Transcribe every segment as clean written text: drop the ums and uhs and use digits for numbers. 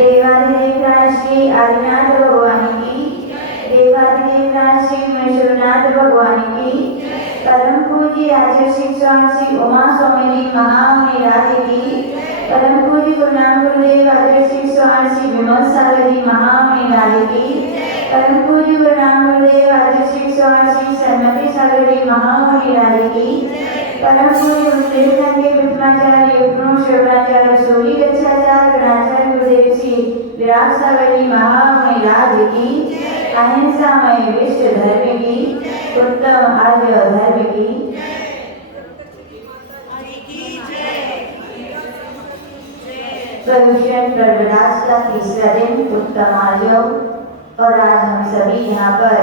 देवाधिदेव श्री आदिनाथ भगवान की, देवाधिदेव श्री महेश्वरनाथ भगवान की, परम पूज्य आचार्य शिक्षण श्री उमा स्वामी जी महामुनि राज की, परम पूज्य गुरु नानक गुरुदेव आचार्य शिक्षण श्री विमल सागर जी महामुनि राज की, परम पूज्य गुरु नानक गुरुदेव आचार्य शिक्षण श्री सरमती सागर जी महामुनि राज की, परम पूज्य गुरुदेव के विद्याचार्य गुरु शिवाचार्य सूरी गच्छाचार्य गणाचार्य गुरुदेव श्री विराट सागर जी महामुनि राज की, अहिंसामय विश्व धर्म की, उत्तम आर्य धर्म की। प्रदूषण प्रगटास का तीसरा दिन उत्तम आर्य, और आज हम सभी यहाँ पर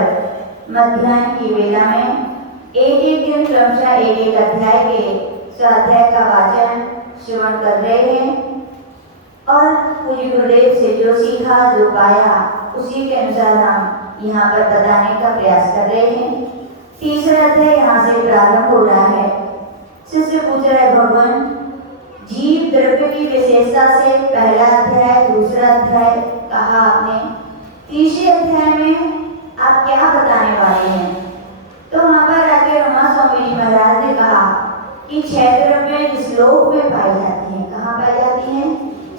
मध्याह्न की वेला में एक दिन क्रमशः एक अध्याय के स्वाध्याय का वाचन श्रवण कर रहे हैं और पूज्य गुरुदेव से जो सीखा जो पाया उसी के अनुसार हम यहाँ पर बताने का प्रयास कर रहे हैं। तीसरा अध्याय यहाँ से प्रारंभ हो रहा है। शिष्य पूछ रहा है, भगवान जीव द्रव्य की विशेषता से पहला अध्याय दूसरा अध्याय कहा आपने, तीसरे अध्याय में आप क्या बताने वाले हैं? तो वहां पर आके उमा स्वामी जी महाराज ने कहा कि 6 द्रव्य इस लोक में पाई जाती हैं। कहाँ पाई जाती हैं?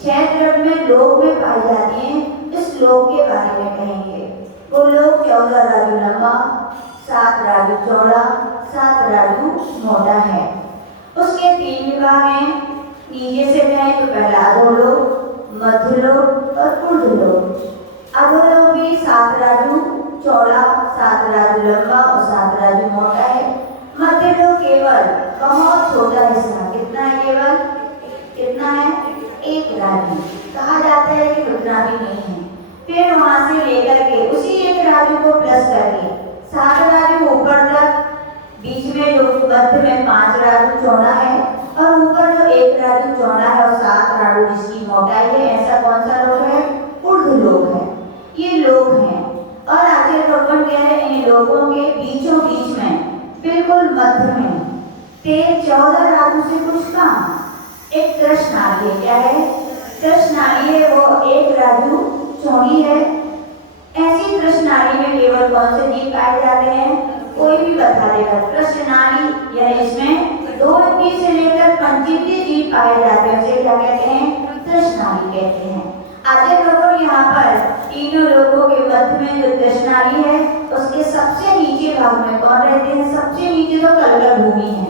6 द्रव्य लोक में पाई जाती हैं। इस लोक के बारे में कहेंगे। वो लोक 14 राजू लंबा, 7 राजू चौड़ा, 7 राजू मोटा है। उसके 3 विभाग हैं। नीचे से कहें तो पहला अधोलोक, मध्यलोक और ऊर्ध्वलोक। अधोलोक भी 7 राजू चौड़ा, 7 राजू लंबा और 7 राजू मोटा है। मध्यलोक केवल बहुत छोटा हिस्सा, कितना है? केवल कितना है? 1 राजू। कहा जाता है कि उतना भी नहीं है। फिर वहां से लेकर के उसी 1 राजू को प्लस करके 7 राजू ऊपर तक, बीच में जो मध्य में 5 राजू चौड़ा है और ऊपर जो 1 राजू चौड़ा है और 7 राजू जिसकी मोटाई है, ऐसा कौन सा लोक है? ऊर्ध्वलोक है। ये लोक है। और आचार्य भगवान कह रहे हैं इन लोगों के बीचों बीच में बिल्कुल मध्य में 14 राजू से कुछ कम एक कृष्णाली है। क्या है? कृष्णाली है। वो 1 राजू चौड़ी है। ऐसी कृष्णाली में केवल कौन से जीव पाए जाते हैं? कोई भी बता देगा। कृष्णाली यानी इसमें 2 इंद्रिय से लेकर 5 इंद्रिय जीव पाए जाते हैं। उसे क्या कहते हैं? कृष्णाली कहते हैं। आचार्य भगवान यहाँ पर तीनों लोगों के मध्य में जो कृष्णाली है उसके सबसे नीचे भाग में कौन रहते हैं? सबसे नीचे तो कलकल भूमि है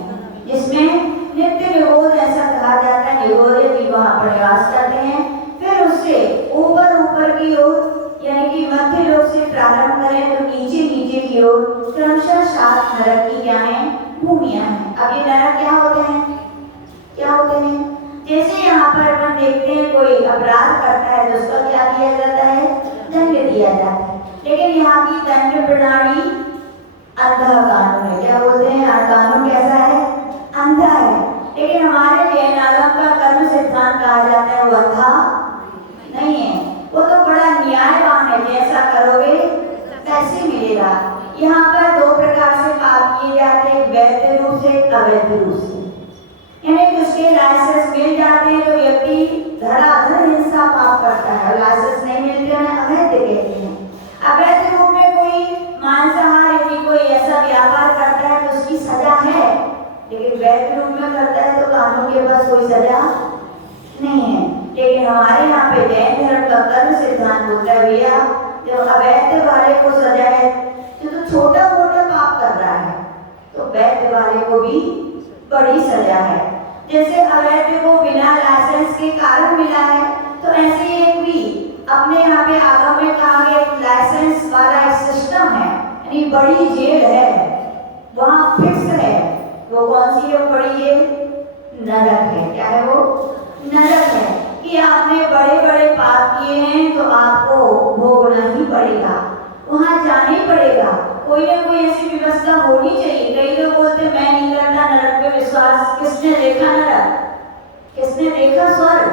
जिसमें नित्य निगोध ऐसा कहा जाता है, निगोध भी वहाँ पर निवास करते हैं। फिर उससे ऊपर की ओर यानी कि मध्य लोक से प्रारंभ करें तो नीचे नीचे की ओर क्रमशः 7 नरक की क्या है? भूमियां हैं। अब ये नरक क्या होते हैं? क्या होते हैं? जैसे यहाँ पर अपन देखते हैं कोई अपराध करता है तो उसका क्या दिया जाता है? दंड दिया जाता है। लेकिन यहाँ की दंड प्रणाली अंधा कानून है। क्या बोलते हैं? कानून कैसा है? अंधा है। लेकिन हमारे जैन आगम का कर्म सिद्धांत कहा जाता है वो अंधा नहीं है, वो तो बड़ा न्यायवान है। जैसा करोगे कैसे मिलेगा। यहाँ पर 2 प्रकार से पाप किए जाते हैं, वैध रूप से अवैध रूप से। यानी कि उसके लाइसेंस मिल जाते हैं तो व्यक्ति धड़ाधड़ हिंसा पाप करता है, और लाइसेंस नहीं मिलते हैं अवैध कहते हैं। अवैध रूप में कोई मांसाहार यदि कोई ऐसा व्यापार करता है तो उसकी सजा है, लेकिन वैध रूप में करता है तो कानून के पास कोई सजा नहीं है। लेकिन हमारे यहाँ पे जैन धर्म का कर्म सिद्धांत बोलता है भैया जो अवैध वाले को सजा है, जो छोटा मोटा पाप कर रहा है तो वैध वाले को भी बड़ी सजा है। जैसे अवैध को बिना लाइसेंस के कारण मिला है तो ऐसे एक भी अपने यहाँ पे आगम में कहा गया लाइसेंस वाला एक सिस्टम है, यानी बड़ी जेल है, वहाँ फिक्स है। वो कौन सी है? बड़ी जेल नरक है। क्या है वो? नरक है कि आपने बड़े बड़े पाप किए हैं तो आपको भोगना ही पड़ेगा, वहाँ जाना ही पड़ेगा। कोई ना कोई ऐसी व्यवस्था होनी चाहिए। कई लोग बोलते मैं नहीं करता नरक पे विश्वास। किसने देखा नरक? किसने देखा स्वर्ग?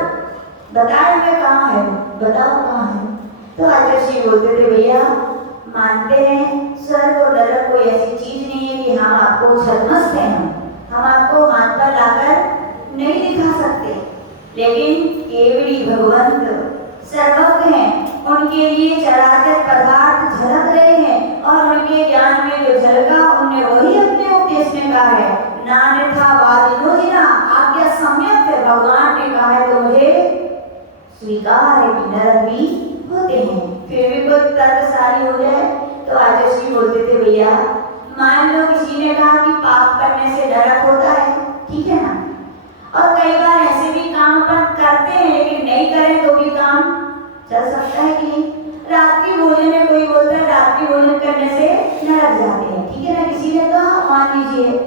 बताओ मैं कहाँ है? बताओ कहाँ है? तो आचार्य जी बोलते थे भैया मानते हैं स्वर्ग और नरक कोई ऐसी चीज नहीं है कि हम आपको छद्मस्त हैं, हम आपको हाथ पर लाकर नहीं दिखा सकते। लेकिन केवड़ी भगवंत सर्वज्ञ हैं, उनके लिए चराचर पदार्थ झलक रहे हैं और उनके ज्ञान में जो झलका उनने वही अपने उपदेश में कहा है। नान्यथा वादिनो जिना, आज्ञा सम्यक है, भगवान ने कहा है तो मुझे स्वीकार है कि नरक भी होते हैं। फिर भी कोई तर्कशाली हो जाए तो आचार्य बोलते थे भैया मान लो किसी ने कहा कि पाप करने से नरक होता है, ठीक है ना, और कई बार ऐसे भी काम अपन करते हैं लेकिन नहीं करें तो भी काम चल सकता है कि नहीं। रात्रि भोजन में कोई बोलता है रात्रि भोजन करने से नरक जाते हैं, ठीक है ना, किसी ने कहा मान लीजिए,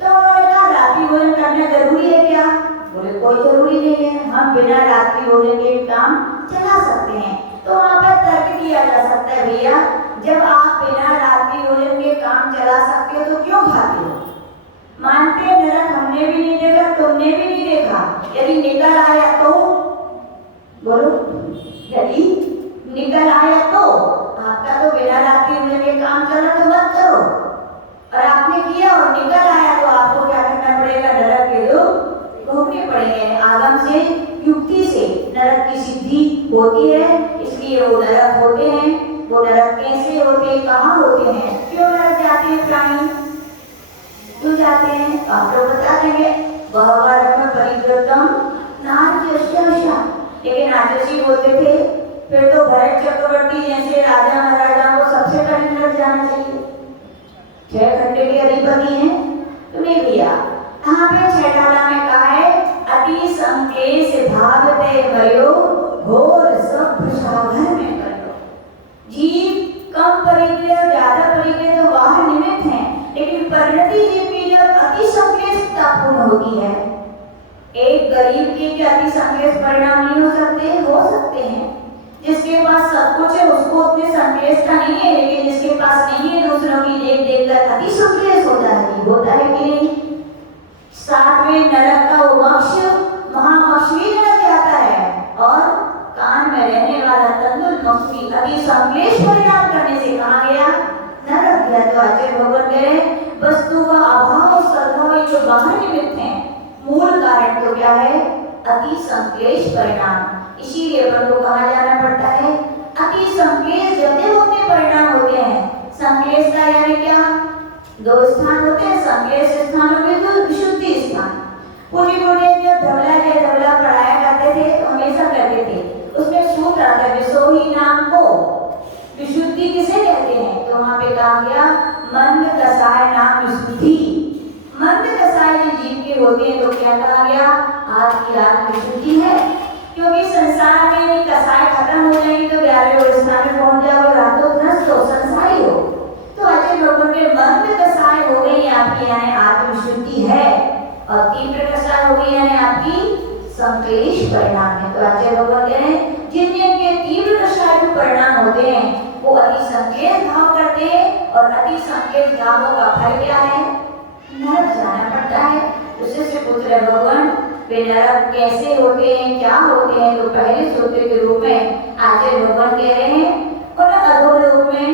तो उन्होंने कहा रात्रि भोजन करना जरूरी है क्या? बोले कोई जरूरी नहीं है, हम बिना रात्रि भोजन के भी काम चला सकते हैं। तो वहाँ पर तर्क दिया जा सकता है भैया जब आप बिना रात्रि भोजन के काम चला सकते हो तो क्यों खाते हो? मानते नरक हमने भी नहीं देखा, तुमने भी नहीं देखा, यदि निकल आया तो बोलो, यदि निकल आया तो आपका तो बिना रात्रि भोजन के काम चला तो मत करो, और आपने किया और निकल आया तो आपको क्या करना पड़ेगा? नरक के दुख भोगने पड़ेंगे। आगम से युक्ति से नरक की सिद्धि होती है, इसलिए वो नरक होते हैं। वो नरक कैसे होते हैं, कहाँ होते हैं, क्यों नरक जाते हैं प्राणी, क्यों जाते हैं? आप लोग बता देंगे बहवरम परिव्रतम नार्यश्या, लेकिन आचार्य बोलते थे फिर तो भरत चक्रवर्ती जैसे राजा महाराजा को सबसे पहले नरक जाना चाहिए, 6 खंडे के अधिपति हैं। तो नहीं भैया, यहाँ पे छेठाला में कहा है अति संक्लेश भावते भयो घोर सब सागर में कर लो। जीव कम परिग्रह ज्यादा परिग्रह तो बाहर निमित्त है, लेकिन परिणति जीव की जब अति संक्लेशतापूर्ण होती है, एक गरीब के भी अति संक्लेश परिणाम नहीं हो सकते हैं। जिसके पास सब कुछ है उसको उतने संक्लेशता नहीं है, लेकिन जिसके पास नहीं है दूसरों की देख देख कर अति संक्लेश होता है, होता है कि नहीं? 7वें नरक का वो मक्ष महामक्ष नरक जाता है, और कान में रहने वाला तंदुल मक्ष अति संक्लेश परिणाम करने से कहा गया नरक गया। तो आचार्य भगवान कह रहे वस्तु का अभाव और सद्भाव जो बाहर निमित्त है, मूल कारण तो क्या है? अति संक्लेश परिणाम। इसीलिए अपन को कहा जाना पड़ता है अति संक्लेश जब जब अपने परिणाम होते हैं। संक्लेश का यानी क्या? 2 स्थान होते हैं, संक्लेश स्थानों में तो विशुद्धि स्थान। पूरी पूरी जब धवला पढ़ाया करते थे तो हमेशा करते थे, उसमें सूत्र आता है विसोही नाम को विशुद्धि किसे कहते हैं? तो वहाँ पे कहा गया मंद कसाय नाम विशुद्धि। मंद कसाय जो जीव के होते हैं तो क्या कहा गया? आपकी आत्म विशुद्धि है, क्योंकि संसार में यदि कसाय खत्म हो जाएगी तो 11वें स्थान में पहुंच जाओगे, रातों भ्रष्ट हो, संसारी हो। तो आचार्य लोगों के मंद कसाय हो गई आपकी यानी आत्म विशुद्धि है, और तीव्र कसाय हो गई यानी आपकी संक्लेश परिणाम है। तो आचार्य लोग कह रहे हैं जिन के तीव्र कसाय के परिणाम होते हैं वो अति संक्लेश भाव करते हैं, और अति संक्लेश भावों का फल क्या है? नरक जाना पड़ता है। उससे से पूछ रहे भगवान वे नरक कैसे होते हैं, क्या होते हैं? तो पहले सूत्र के रूप में आचार्य भगवान कह रहे हैं और अधोलोक में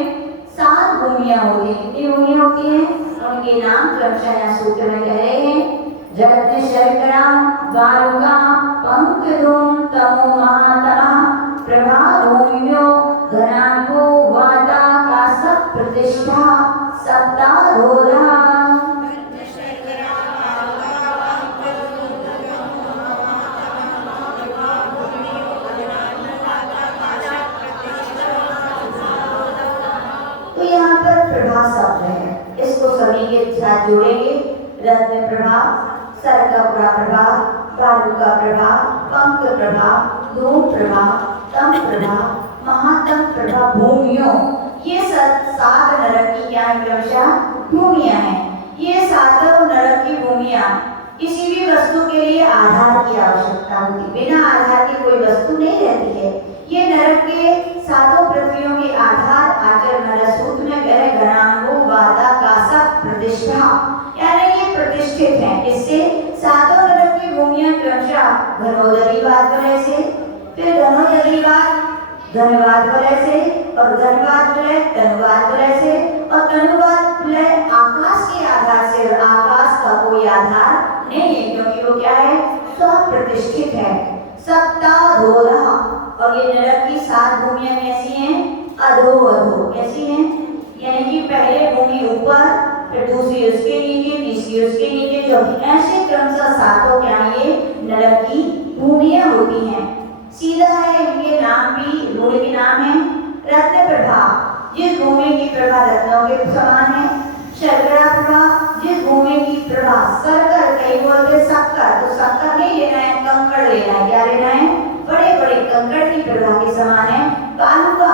7 भूमियां होती हैं। कितनी भूमियां होती हैं? उनके नाम क्रमशः सूत्र में कह रहे हैं जगत शर्करा वारुका पंकधूम तमो महातमा प्रभा भूमियो घनांगो वाता कासप प्रतिष्ठा सप्ताधोरा। तो यहाँ पर प्रभा शब्द है, इसको सभी के साथ जोड़ेंगे। रत्न प्रभा, सर्ग प्रभा, वायु का प्रभा, पंख प्रभा, धूम प्रभा, तम प्रभा, महातम प्रभा, भूमियों। ये 7 नरक की क्या है? क्रमशः भूमियां हैं। ये 7 नरक की भूमियां किसी भी वस्तु के लिए आधार की आवश्यकता होती, बिना आधार की कोई वस्तु नहीं रहती है। ये नरक के 7 पृथ्वियों के आधार आचार्य नरसूत्र में कह रहे गणांगो वादा कासा प्रतिष्ठा, यानी ये प्रतिष्ठित है। इससे 7 नरक की भूमियां क्रमशः घनोदरी वाद वलय से, फिर घनोदरी वाद धनवाद वलय से, और धनवाद वलय तनुवाद वलय से, और तनुवाद वलय आकाश के आधार से। और आकाश का कोई आधार नहीं है क्योंकि वो क्या है? स्वप्रतिष्ठित है। सप्ताधोरा, और ये नरक सात भूमियां कैसी हैं? अधो अधो कैसी हैं? यानी कि पहले भूमि ऊपर, फिर दूसरी उसके नीचे, तीसरी उसके नीचे, जो ऐसे क्रमशः सातों क्या ये नरक की भूमियां होती हैं। सीधा है, इनके नाम भी रूढ़ के नाम है। रत्न प्रभा, जिस भूमि की प्रभा रत्नों के समान है। शर्करा प्रभा, जिस भूमि की प्रभा शर्कर, कई बोलते शक्कर, तो शक्कर नहीं लेना है, कंकड़ लेना है। क्या लेना है? बड़े बड़े कंकड़ की प्रभा के समान है। कालुका,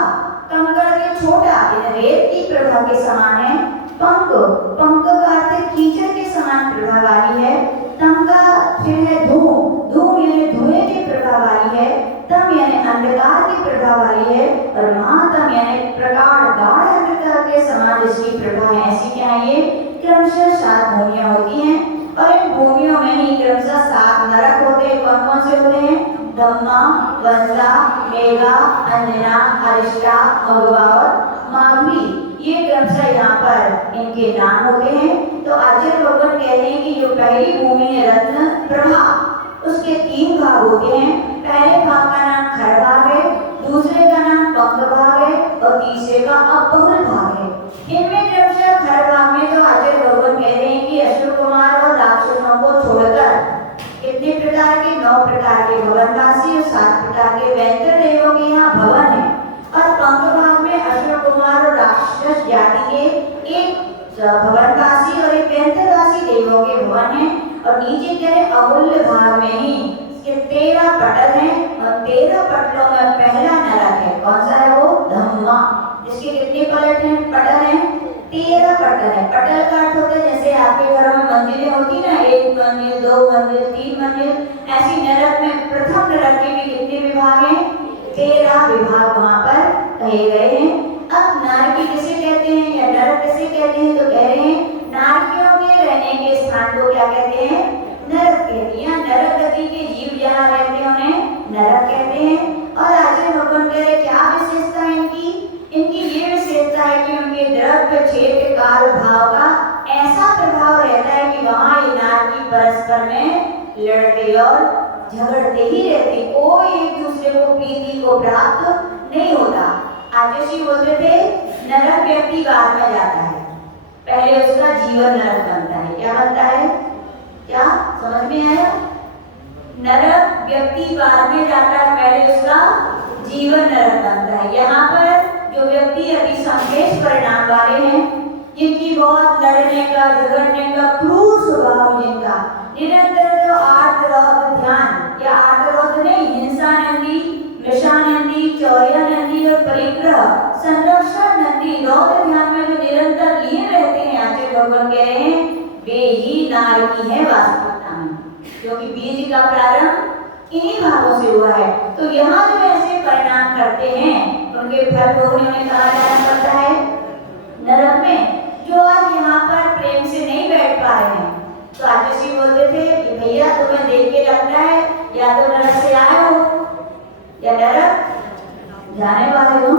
कंकड़ के छोटा, रेत की प्रभा के समान है। पंक, पंक का अर्थ कीचड़ के समान प्रभा वाली है। तमका फिर है धूम, धूम यानी धुएं की प्रभा वाली है। तम यानी अंधकार की प्रभा वाली है। और महातम यानी प्रगाढ़ गाढ़ अंधकार के समान जिसकी प्रभा है। ऐसी क्या है ये? क्रमशः सात भूमियां होती हैं। और इन भूमियों में ही क्रमशः सात नरक होते हैं। कौन कौन से होते हैं? ब्रह्मा, वंदा, मेघा, अंजना, अरिष्टा, मघवा और माघवी, ये क्रमशः यहाँ पर इनके नाम होते हैं। तो आचार्य भगवान कह रहे हैं कि जो पहली भूमि है रत्न प्रभा, उसके तीन भाग होते हैं। पहले भाग का नाम खर भाग है, दूसरे का नाम पंक भाग है और तीसरे का अपहुल भाग है। इनमें क्रमशः खर भाग में तो आचार्य भगवान कह रहे हैं कि अशोक कुमार और राक्षसों को छोड़कर कितने प्रकार के? 9 प्रकार के भवनवासी और 7 प्रकार के वैतर देवों के यहाँ भवन है। और पंक भाग में अशोक कुमार और राक्षस जाति के एक भवनवासी और एक वैतरवासी देवों के भवन है। और नीचे कह रहे अमूल्य भाग में ही 13 पटल हैं। और 13 पटलों में पहला नरक है। कौन सा है वो? धम्मा, जिसके कितने पलट हैं? पटल हैं, 13 पटल है। पटल का अर्थ होता है जैसे आपके घरों में मंजिलें होती ना, 1 मंजिल, 2 मंजिल, 3 मंजिल, ऐसी नरक में प्रथम नरक के भी कितने विभाग हैं? 13 विभाग वहां पर कहे गए हैं। अब नारकी किसे कहते हैं या नरक किसे कहते हैं? तो कह रहे हैं नारकियों के रहने के स्थान को क्या कहते हैं? नरक कहते हैं। नरक गति के जीव जहाँ रहते हैं उन्हें नरक कहते हैं। और आचार्य भगवान कह रहे क्या विशेषता है इनकी? इनकी ये विशेषता है कि उनके द्रव्य क्षेत्र काल भाव का ऐसा प्रभाव रहता है कि वहां ये नारकी परस्पर में लड़ते और झगड़ते ही रहते, कोई एक दूसरे को प्रीति को प्राप्त नहीं होता। आचार्य बोलते थे नरक व्यक्ति बाद में जाता है, पहले उसका जीवन नरक बनता है। क्या बनता है? क्या समझ में आया? नरक व्यक्ति बाद में जाता है, पहले उसका जीवन नरक बनता है। यहाँ पर जो व्यक्ति अति संकेश परिणाम वाले हैं, जिनकी बहुत लड़ने का झगड़ने का क्रूर स्वभाव, जिनका निरंतर जो आर्तरौद्र ध्यान या आर्तरौद्र नहीं, हिंसा नंदी, मृषा नंदी, चौर्य नंदी और परिग्रह संरक्षण नंदी रौद्र ध्यान में जो निरंतर लिए रहते हैं, आचार्य भगवान कह रहे हैं वे ही नारकी है वास्तविकता में, क्योंकि बीज का प्रारंभ इन्हीं भावों से हुआ है। तो यहाँ जो ऐसे परिणाम करते हैं उनके फल भोगने में कहा जाना पड़ता है नरक में। जो आज यहाँ पर प्रेम से नहीं बैठ पा रहे हैं, तो आचार्य बोलते थे कि भैया तुम्हें देख के लगता है या तो नरक से आए हो या नरक जाने वाले हो।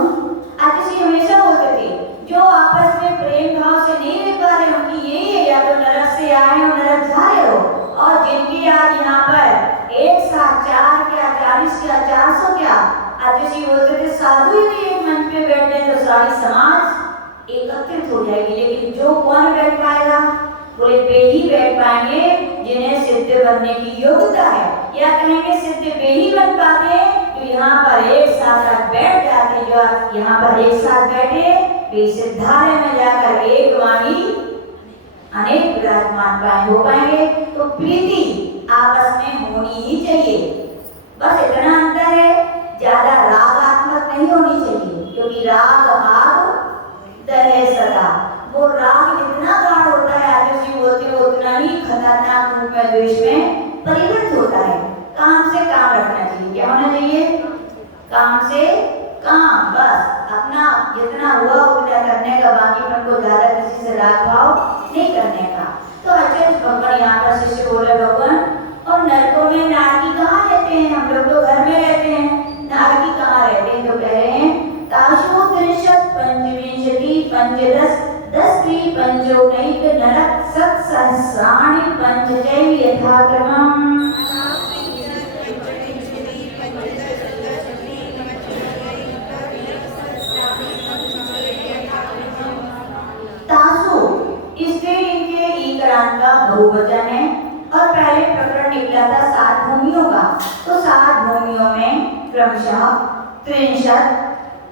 आचार्य हमेशा बोलते थे जो आपस में प्रेम भाव से नहीं रह पा रहे उनकी यही है, या तो नरक से आए हो नरक जा रहे हो। और जिनके आज यहाँ पर एक साथ 4 क्या 40 क्या 400 क्या आचार्य बोलते थे साधु यदि एक मंच पे बैठे तो सारी समाज एकत्रित हो जाएगी, लेकिन जो कौन बैठ पाएगा? बोले वे ही बैठ पाएंगे जिन्हें सिद्ध बनने की योग्यता है, या कहेंगे सिद्ध वे ही बन पाते जो यहाँ पर एक साथ बैठ जाते। जो यहाँ पर एक साथ बैठे वे सिद्धालय में जाकर एक वाणी अनेक विराजमान हो पाएंगे। तो प्रीति आपस में होनी ही चाहिए, बस इतना अंतर है, ज्यादा रागात्मक नहीं होनी चाहिए, क्योंकि राग आग दहे सदा, वो राग जितना गाढ़ होता है आचार्य जी बोलते हैं उतना ही खतरनाक रूप में द्वेष में परिवर्तित होता है। काम से काम रखना चाहिए। क्या होना चाहिए? काम से काम, बस अपना जितना हुआ उतना करने का, बाकी मन को ज्यादा किसी से राग भाव नहीं करने का। तो आचार्य भगवान यहाँ पर शिष्य बोले भगवान और नरकों में नारकी कहाँ रहते हैं? हम लोग तो घर में रहते हैं, नारकी कहाँ रहते हैं? तो कह रहे हैं ताशु त्रिशत पंचविंशति पंचदश 10 पंचोनैक नरक सत सहस्राणि पंचचैव यथाक्रमम्। का बहुवचन है और पहले प्रकरण निकला था 7 भूमियों का। तो 7 भूमियों में क्रमशः त्रिंशत्,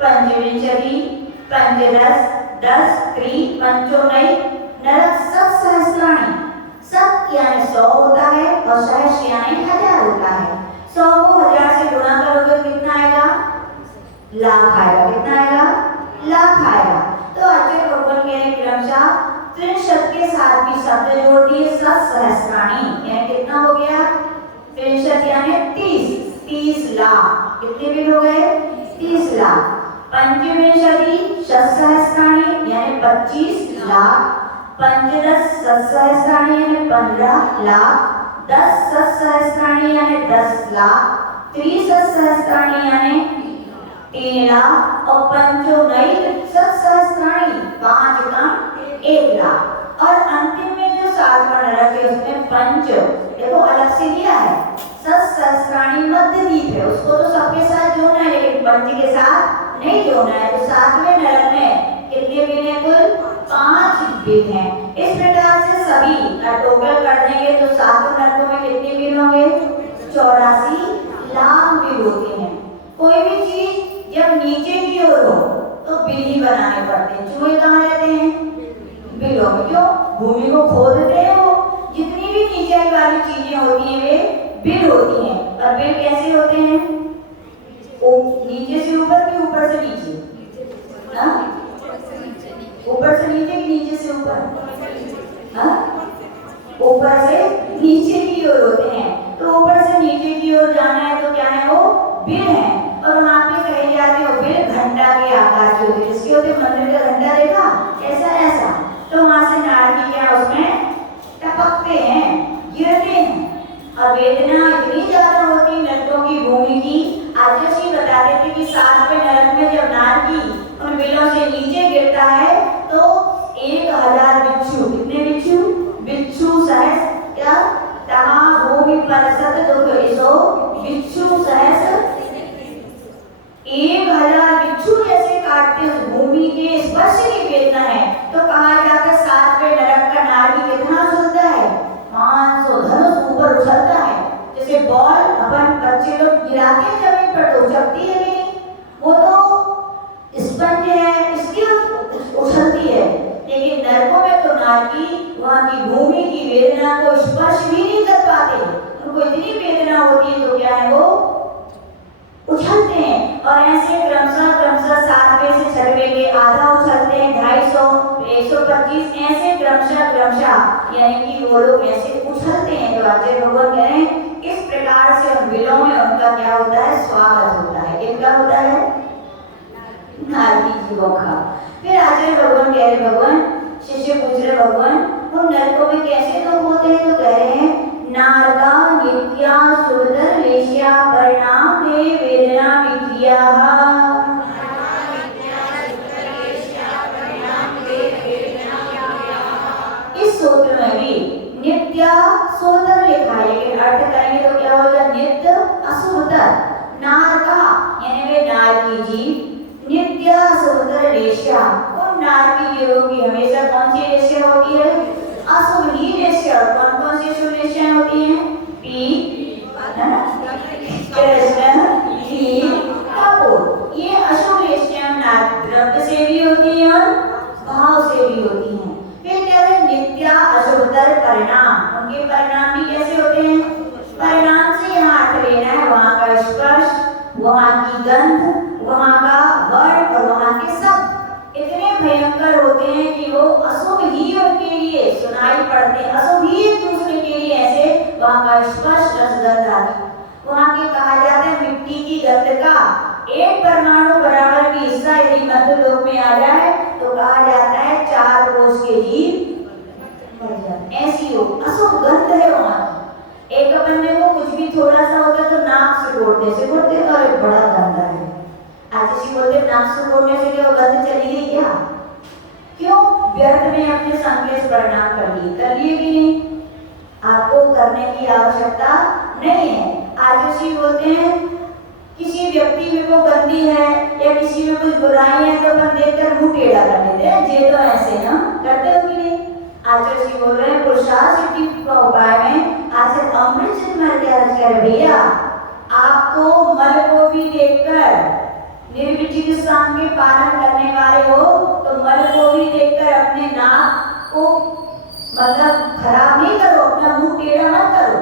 पंचविंशति, पंचदश, 10, त्रि, पंचोनई, नरक सहस्राणि। सत यानी 100 होता है और सहस्र यानी 1000 होता है। 100 को 1000 से गुणा करोगे तो कितना आएगा? लाख आएगा। कितना आएगा? लाख आएगा। तो आचार्य भगवान कह रहे क्रमशः त्रिंशत् के साथ भी शब्द जोड़ दिए, सत सहस्राणि यानी कितना हो गया? त्रिंशत् यानी 30 लाख। कितने बिल हो गए? 30 लाख। पंचविंशति सहस्राणि यानी 25 लाख। पंचदश सहस्राणि यानी 15 लाख। 10 सहस्राणि यानी 10 लाख। 30 सहस्राणि यानी 3 लाख और पंचोनई सहस्राणि 5 का 1 लाख। और अंतिम में जो 7वां नरक है उसमें पंच देखो अलग से दिया है। सहस्राणि मध्यदीप है, उसको तो सबके साथ जोड़ना है लेकिन पंच के साथ नहीं जोड़ना है। तो 7वें नरक में कितने बिल हैं? कुल 5 बिल हैं। इस प्रकार से सभी का टोटल कर देंगे तो 7 नरकों में कितने बिल होंगे? 84 लाख बिल होते हैं। कोई भी चीज जब नीचे की ओर हो तो बिल ही बनाने पड़ते हैं। चूहे कहाँ रहते हैं? बिलों में। क्यों? भूमि को खोदते हैं वो। जितनी भी नीचे वाली चीजें होती हैं वे बिल होती हैं। और बिल कैसे होते हैं? नीचे से ऊपर कि ऊपर से नीचे? ऊपर से नीचे कि नीचे से ऊपर? ऊपर से नीचे की ओर होते हैं। तो ऊपर से नीचे की ओर जाना है तो क्या है? वो बिल है। और वहां पे कहे जाते हो बिल घंटा के आकार के होते हैं। जिसके होते मंदिर का घंटा देखा ऐसा। तो वहां से नारकी क्या उसमें टपकते हैं, गिरते हैं। और वेदना इतनी ज्यादा होती नरकों की भूमि की। आज जी बताते थे कि 7वें नरक में जब नारकी उन बिलों से नीचे गिरता है तो 1000 बिच्छू। कितने बिच्छू? बिच्छू सहस्र क्या? तहा भूमि पर सत दुख इसो बिच्छू सहस्र। 1000 बिच्छू जैसे काटते उस भूमि के स्पर्श की वेदना है। तो कहा जाता है 7वें नरक का नारकी कितना उछलता है? 500 धनुष ऊपर उछलता है। जैसे बॉल अपन बच्चे लोग गिराते हैं जमीन पर तो उछलती है कि नहीं? वो तो स्पंज है इसकी उछलती है। लेकिन नरकों में तो नारकी वहां की भूमि की वेदना को स्पर्श भी नहीं कर पाते। उनको इतनी वेदना होती है तो क्या है? वो उछलते हैं। और ऐसे क्रमशः 7वें से 6वें के आधा उछलते हैं, 250, 125 ऐसे क्रमशः यानी कि वो लोग ऐसे उछलते हैं। तो आचार्य भगवान कह रहे हैं इस प्रकार से उन बिलों में उनका क्या होता है? स्वागत होता है। किनका होता है? नारकी जीवों का। फिर आचार्य भगवान कह रहे भगवान शिष्य पूछ रहे भगवान उन नरकों में कैसे लोग होते हैं? तो कह रहे हैं नारका नित्या सुरदर लेश्या परिणाम दे वेदना विक्रियाः। इस सूत्र में भी नित्या सुरदर लिखा है लेकिन अर्थ करेंगे तो क्या होगा? नित्य असुरदर। नारका यानी वे नारकी जीव। नित्या सुरदर लेश्या उन नारकी जीवों की हमेशा कौन सी लेश्या होती है? अशुभ ही लेश्या। कौन कौन सी अशुभ लेश्या होती हैं? पी, है ना? कृष्ण, घी, कपूर। ये अशुभ लेश्या द्रव्य से भी होती हैं और भाव से भी होती हैं। फिर क्या है? नित्या अशुभतर परिणाम। उनके परिणाम भी कैसे होते हैं? परिणाम से यहाँ अर्थ लेना है वहां का स्पर्श, वहां की गंध, वहां का वर्ण और वहां के शब्द इतने भयंकर होते हैं कि वो अशुभ ही उनके लिए सुनाई पड़ते हैं। अशुभ ही एक दूसरे के लिए ऐसे वहां का स्पर्श रसगंध आदि। वहां के कहा जाता है मिट्टी की गंध का 1 परमाणु बराबर भी हिस्सा यदि मध्य लोक में आ जाए तो कहा जाता है 4 कोष के जीव मर जाते। ऐसी हो अशुभ गंध है वहां की। एक बंदे को कुछ भी थोड़ा सा होगा तो नाक से बोलते और बड़ा गंदा है। आज इसी बोलते नाक से बोलने से क्या गंध चली गई क्या? क्यों? व्यर्थ में अपने संकेत परिणाम कर लिए कि नहीं? आपको करने की आवश्यकता नहीं है। आज इसी बोलते हैं किसी व्यक्ति में को गंदी है या किसी में कुछ बुराई है तो अपन देखकर मुंह टेढ़ा कर लेते हैं। ये तो ऐसे हम करते हो कि नहीं? आचार्य जी बोल रहे हैं पुरुषार्थ सिद्धि का उपाय में आचार्य अमृत सिंह मल के अर्ज कर भैया आप तो मल को भी देखकर निर्विचित साम के पालन करने वाले हो, तो मल को भी देखकर अपने नाक को मतलब खराब नहीं करो, अपना मुंह टेढ़ा मत करो।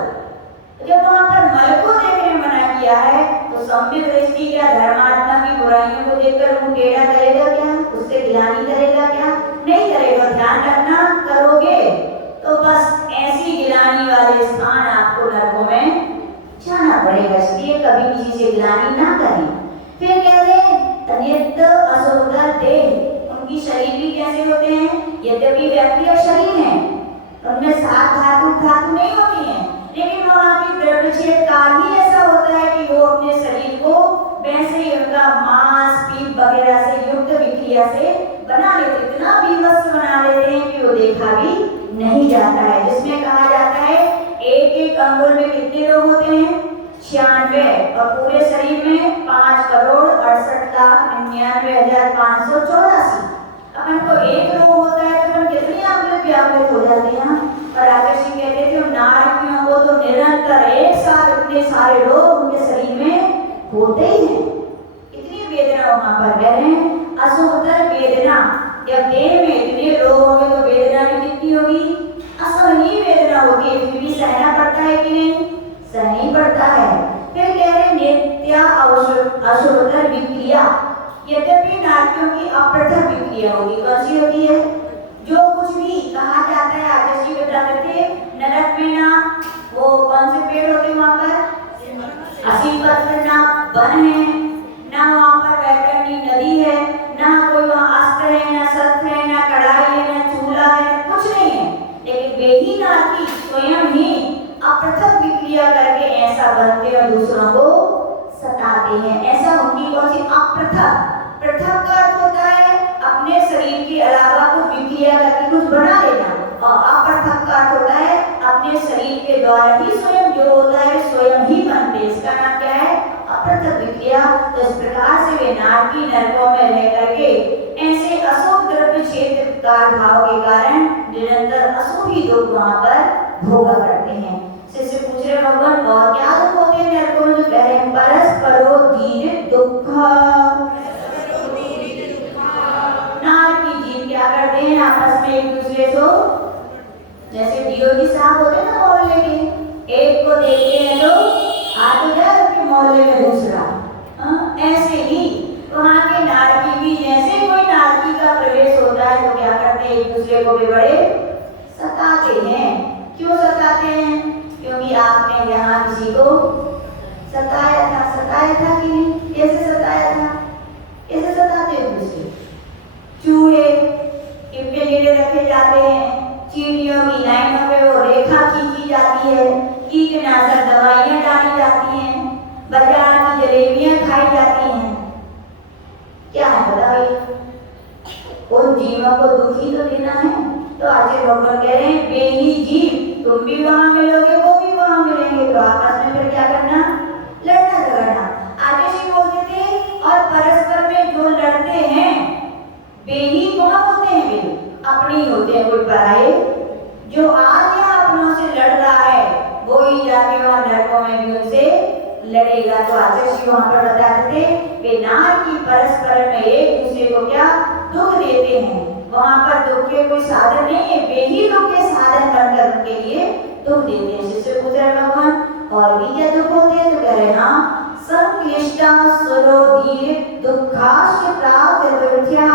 जब वहां पर मल को देखने मना किया है तो सम्यक दृष्टि क्या धर्मात्मा की बुराइयों को देखकर मुंह टेढ़ा करेगा क्या, उससे गिलानी करेगा क्या? नहीं करेगा। ध्यान रखना, करोगे तो बस ऐसी गिलानी वाले स्थान आपको नरकों में जाना पड़ेगा। इसलिए कभी किसी से गिलानी ना करें। फिर कह रहे नित्य असुरदर देह, उनकी शरीर भी कैसे होते हैं? यद्यपि व्यक्ति और शरीर है, उनमें सात धातु नहीं होती हैं, लेकिन वहाँ की द्रव्यच्छेद काल ही ऐसा होता है कि वो अपने शरीर को वैसे ही उनका मांस पीप वगैरह से युक्त विक्रिया से बना लेते, इतना विवश बना लेते हैं कि वो देखा भी नहीं जाता है। जिसमें कहा जाता है एक एक अंगुल में कितने रोग होते हैं? 96, और पूरे शरीर में 5,68,99,584। अपन को एक रोग होता है तो अपन कितने आंकड़े व्यापृत हो जाते हैं। और आचार्य जी कहते थे नारियों को तो निरंतर एक साथ इतने सारे रोग उनके शरीर में होते ही हैं। इतनी वेदना वहां पर कह रहे हैं असुरदर वेदना। जब देह में इतने रोग होंगे तो वेदना भी कितनी होगी? असहनीय वेदना होगी। फिर भी सहना पड़ता है कि नहीं? सहना पड़ता है। फिर कह रहे नित्य असुरदर विक्रिया। यद्यपि नारियों की अपृथक विक्रिया होगी। कौन सी होती है? जो कुछ भी कहा जाता है आचार्य जी बताते थे नरक में ना वो कौन से पेड़ होते हैं वहां पर? असीम पत्र, ना वन है, ना वहां पर वैतरणी नदी है, ना कोई वहां अस्त्र है, ना शस्त्र है, ना कढ़ाई है, ना चूल्हा है, कुछ नहीं है। लेकिन वे ही नारी स्वयं ही अपृथक विक्रिया करके ऐसा बनते और दूसरों को सताते हैं। ऐसा उनकी कौन सी अपृथक? पृथक का अर्थ होता है अपने शरीर के अलावा कुछ विक्रिया करके कुछ बना लेना, और अपृथक का अर्थ होता है अपने शरीर के द्वारा ही स्वयं जो होता है स्वयं ही बनते। इसका नाम क्या है? अपृथक विक्रिया। तो इस प्रकार से वे नारकी नरकों में रह करके ऐसे अशुभ द्रव्य क्षेत्र का भाव के कारण निरंतर अशुभ ही दुख वहां पर भोगा करते हैं। शिष्य पूछ रहे भगवान और क्या दुख होते हैं नरकों में? जो कह रहे हैं परस्परो दीर्घ दुख। नार की जीव क्या करते हैं आपस में एक दूसरे को, जैसे डीओजी साहब होते हैं ना मोहल्ले के, एक को देखते हैं तो आगे जाए उसके मोहल्ले में दूसरा, ऐसे ही वहाँ के नारकी भी जैसे कोई नारकी का प्रवेश होता है तो क्या करते हैं एक दूसरे को भी बड़े सताते हैं। क्यों सताते हैं? क्योंकि आपने यहाँ किसी को सताया था कि नहीं? कैसे सताया था? कैसे सताते हो दूसरे? चूहे इनके लिए रखे जाते हैं, चींटियों की लाइनों पे वो रेखा खींची जाती है, कीटनाशक दवाइयाँ डाली जाती हैं, बाजार की जलेबियाँ खाई जाती हैं। क्या है बताइए? उन जीवों को दुखी तो देना है। तो आचार्य भगवान कह रहे हैं वे ही जीव तुम भी वहां मिलोगे वो भी वहां मिलेंगे, तो आपस में फिर क्या करना? लड़ना झगड़ना। आचार्य जी बोलते थे और परस्पर में जो लड़ते हैं वे ही कौन होते हैं? वे अपने ही होते हैं, कोई पराये। जो आज यहाँ अपनों से लड़ रहा है वो ही जाके वहां नरकों में भी उनसे लड़ेगा। तो आचार्य जी वहां पर बताते थे वे नार की परस्पर में एक दूसरे को क्या दुख देते हैं। वहां पर दुख के कोई साधन नहीं है, वे ही दुख के साधन बनकर उनके लिए दुख देते हैं। शिष्य पूछ रहे भगवान और भी क्या दुख होते हैं? तो कह रहे हाँ संक्लिष्टा सुरोधीर दुखाश्च प्राप्त चतुर्थ्या।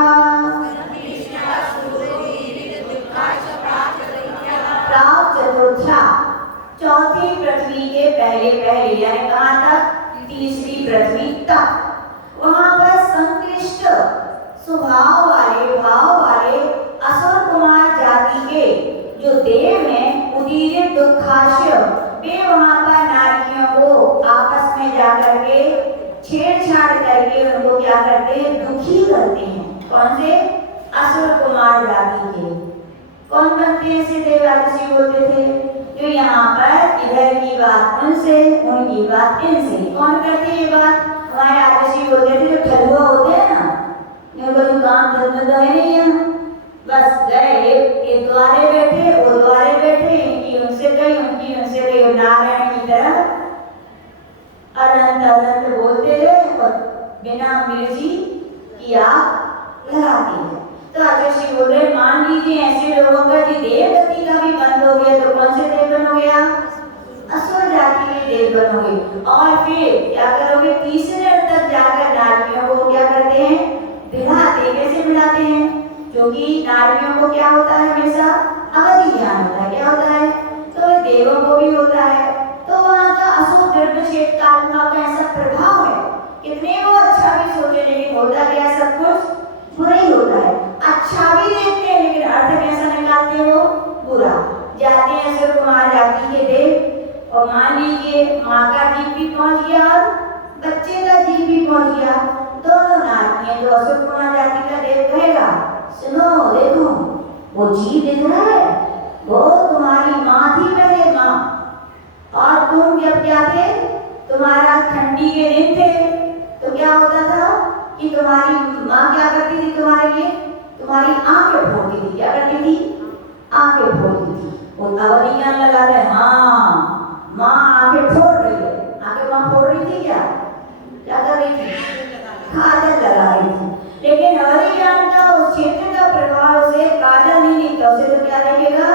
प्राप्त चतुर्थ्या चौथी पृथ्वी के पहले यानी कहाँ तक? तीसरी पृथ्वी तक। वहां पर संक्लिष्ट स्वभाव वाले भाव वाले असुर कुमार जाति के जो देव हैं उदीर दुखाश्य, वे वहां पर नारियों को आपस में जाकर के छेड़छाड़ करके उनको क्या करते हैं? दुखी करते हैं। कौन से? असुर कुमार जाति के। कौन बनते हैं? से देवासी बोलते थे जो यहाँ पर इधर की बात उनसे उनकी बात इनसे। कौन करते ये बात? हमारे आदिवासी बोलते थे जो ठलुआ होते हैं ना, इनको जो काम धंधा है नहीं है, बस गए एक द्वारे बैठे बिना मिर्ची की आग लगाती है। तो आचार्य बोल रहे मान लीजिए ऐसे लोगों का जी देव गति का भी बंद हो गया तो कौन से देव बन हो गया? असुर जाति के देव बन हो गए। और फिर क्या करोगे? तीसरे तक जाकर नारियों को क्या करते हैं? भिड़ाते। कैसे भिड़ाते हैं? क्योंकि नारियों को क्या होता है? हमेशा अवधि ज्ञान होता है। क्या होता है? तो देवों को भी होता है। तो वहां का असुर दृढ़ काल का ऐसा प्रभाव है, कितने वो अच्छा भी सोचे लेकिन होता क्या है? सब कुछ बुरा ही होता है। अच्छा भी देखते हैं लेकिन अर्थ कैसा निकालते हैं? वो बुरा। जाते हैं असुर कुमार जाति के देव और मान लीजिए माँ का जीव भी पहुंच गया और बच्चे का जीव भी पहुंच गया, दोनों नारियां। तो असुर कुमार जाति का देव कहेगा सुनो देखो वो जीव दिख रहा है, वो तुम्हारी माँ थी पहले माँ, और तुम जब क्या थे? तुम्हारा ठंडी के दिन थे तो क्या होता था कि तुम्हारी माँ क्या करती थी तुम्हारे लिए? तुम्हारी आंखें फोड़ती थी। क्या करती थी? आंखें फोड़ती थी। वो अवधि ज्ञान लगाते हैं, हाँ माँ आंखें फोड़ रही है। आंखें माँ फोड़ रही थी क्या? क्या कर रही थी? काजल लगा रही थी। लेकिन अवधि ज्ञान का उस क्षेत्र का प्रभाव से काजल नहीं दिखता, उसे तो क्या देखेगा?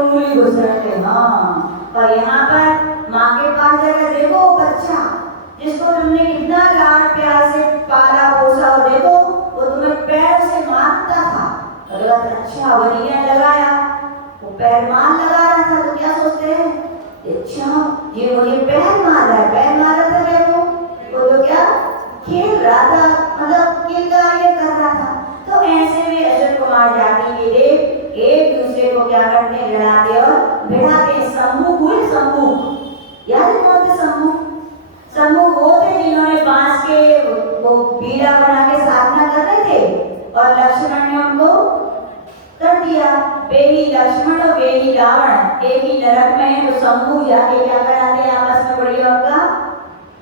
उंगली घुसरते। हाँ, और यहाँ पर माँ के पास जाकर देखो बच्चा जिसको तुमने कितना लाड प्यार से पाला पोसा, और देखो वो तुम्हें पैर से मारता था। अगर अच्छा अवधि ज्ञान लगाया, वो पैर मार लगा रहा था तो क्या सोचते हैं? अच्छा ये मुझे पैर मार रहा है। पैर मार रहा था क्या? वो तो क्या खेल रहा था, मतलब किलकारी कर रहा था। तो ऐसे में असुर कुमार जाति के देव एक दूसरे को क्या करते हैं? लड़ाते और भिड़ाते। सम्मुख हुए। सम्मुख याद है कौन थे सम्मुख? सम्मुख वो थे जिन्होंने बांस के वो बीड़ा बना के साधना कर रहे थे और लक्ष्मण ने उनको कर दिया। बेली लक्ष्मण और बेली रावण एक ही नरक में है। तो सम्मुख जाके क्या कराते हैं? आपस में बड़ी का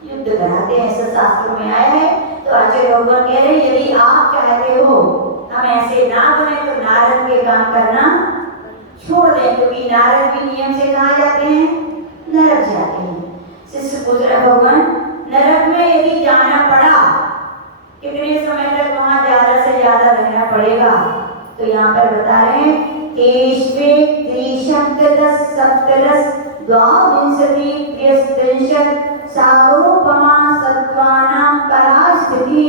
युद्ध कराते हैं। ऐसा शास्त्रों में आया है। तो आचार्य भगवान कह रहे हैं यदि आप चाहते हो हम ऐसे ना बने तो नारद के काम करना छोड़ दें, क्योंकि नारद भी नियम से कहाँ जाते हैं? नरक जाते हैं। शिष्य पूछ रहे भगवान नरक में यदि जाना पड़ा कितने समय तक वहां ज्यादा से ज्यादा रहना पड़ेगा? तो यहाँ पर बता रहे हैं सारूपमा सत्वानां परास्थिति।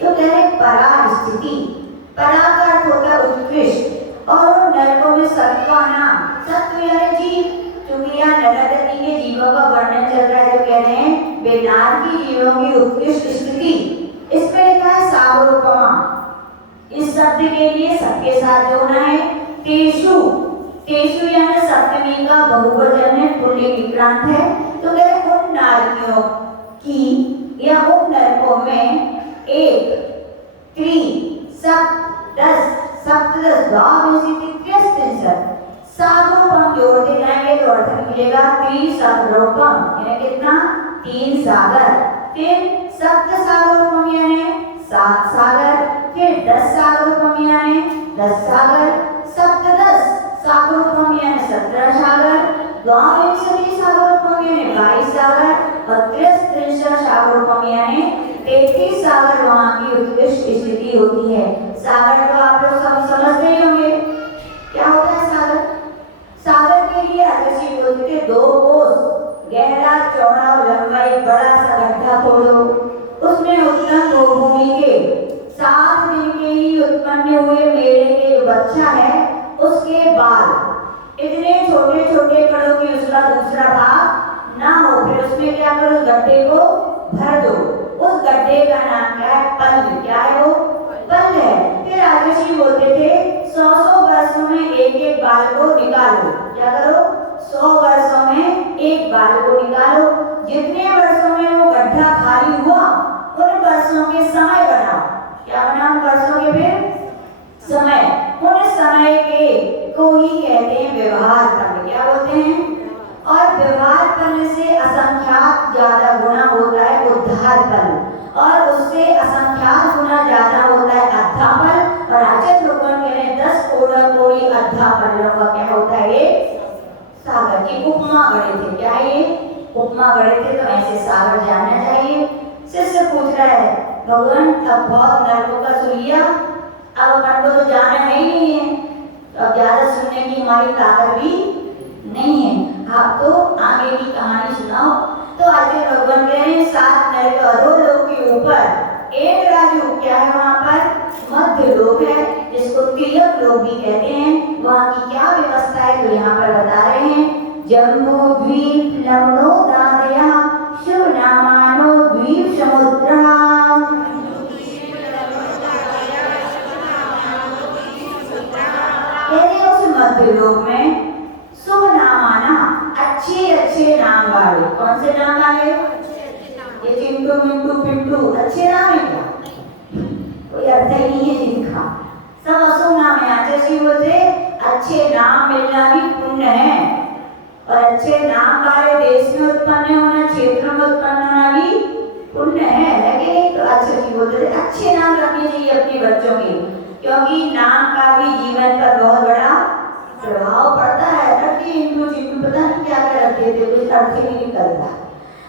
तो कह रहे परास्थिति, परा का अर्थ होता है उत्कृष्ट, और उन नरकों में सत्वानां, सत्व यानी जीव, क्योंकि यहाँ नरगति के जीवों का वर्णन चल रहा है। जो कह रहे हैं बेनार की जीवों की उत्कृष्ट स्थिति। इसमें लिखा है सारूपमा। इस शब्द के लिए सबके साथ जोड़ना है तेषु। तेषु यानी सप्तमी का बहुवचन है, पुल्लिंग विक्रांत है। तो कह रहे उन नारियों की या उन नरकों में एक त्रि सप्तदश सप्तदश सागरोपम जोड़ते जाएंगे तो अर्थ मिलेगा त्रिसागरोपम यानी कितना? 3 सागर। फिर सप्त सागरोपम यानी 7 सागर। फिर 10 सागरोपम यानी 10 सागर। सप्तदश सागरोपम यानी 17 सागर। द्वाविंशति सागरोपम यानी 22 सागर। और 33 सागरोपम यानी 33 सागर वहां की उत्कृष्ट स्थिति होती है। सागर तो आप लोग सब समझते ही होंगे क्या होता है सागर? सागर के लिए आदर्शी बोलते थे 2 कोस गहरा चौड़ा और लंबाई बड़ा सा गड्ढा खोदो, उसमें उत्तम भूमि के 7 दिन के ही उत्पन्न हुए मेढ़े के जो बच्चा है उसके बाल इतने छोटे छोटे करो कि उसका दूसरा भाग ना हो। फिर उसमें क्या करो? गड्ढे को भर दो। उस गड्ढे का नाम क्या है? पल्ल। क्या है वो? पल्ल है। फिर आदर्शी बोलते थे 100 वर्षों में एक एक बाल को निकालो। क्या करो? 100 वर्षों में एक बाल को निकालो। जितने वर्षों में वो गड्ढा खाली हुआ उन वर्षों के समय बनाओ। क्या बनाओ? वर्षों के फिर समय। उन समय के को ही कहते हैं व्यवहार पल्ल। क्या बोलते हैं? और व्यवहार पल्ल से असंख्यात ज्यादा गुना होता है उद्धार पल्ल, और उससे असंख्यात गुना ज्यादा होता है अद्धा पल्ल। और आचार्य भगवान कह रहे हैं 10 कोड़ी अद्धा पल्लों का हुआ क्या होता है ये सागर की उपमा गढ़े थे। क्या है ये उपमा गढ़े थे, तो ऐसे सागर जानना चाहिए। शिष्य पूछ रहा है भगवान अब बहुत नरकों का सुन लिया, अब अपन को तो जाना है ही नहीं है, तो अब ज्यादा सुनने की हमारी ताकत भी नहीं है, आप तो आगे की कहानी सुनाओ। तो आगे भगवान कह रहे हैं 7 नरक अधोलोक के ऊपर एक राजू क्या है वहाँ पर मध्य लोक है, जिसको तिलक लोक भी कहते हैं। वहाँ की क्या व्यवस्था है तो यहाँ पर बता रहे हैं। जम्बू द्वीप लवणो दादया शिव नामानो द्वीप समुद्र। उस मध्य लोक में शुभ नामाना अच्छे अच्छे नाम वाले, कौन से नाम वाले? ये चिंटू मिंटू पिंटू अच्छे नाम है क्या? कोई अर्थ ही नहीं है जिनका, सब अशुभ नाम है। आचार्य बोलते अच्छे नाम मिलना भी पुण्य है, और अच्छे नाम वाले देश में उत्पन्न होना, क्षेत्र में उत्पन्न होना भी पुण्य है कि नहीं? तो आचार्य बोलते अच्छे नाम रखने चाहिए अपने बच्चों के, क्योंकि नाम का भी जीवन पर बहुत बड़ा प्रभाव पड़ता है। रखते इंटू चिंटू पता नहीं क्या क्या रखते थे, कुछ अर्थ ही नहीं निकलता।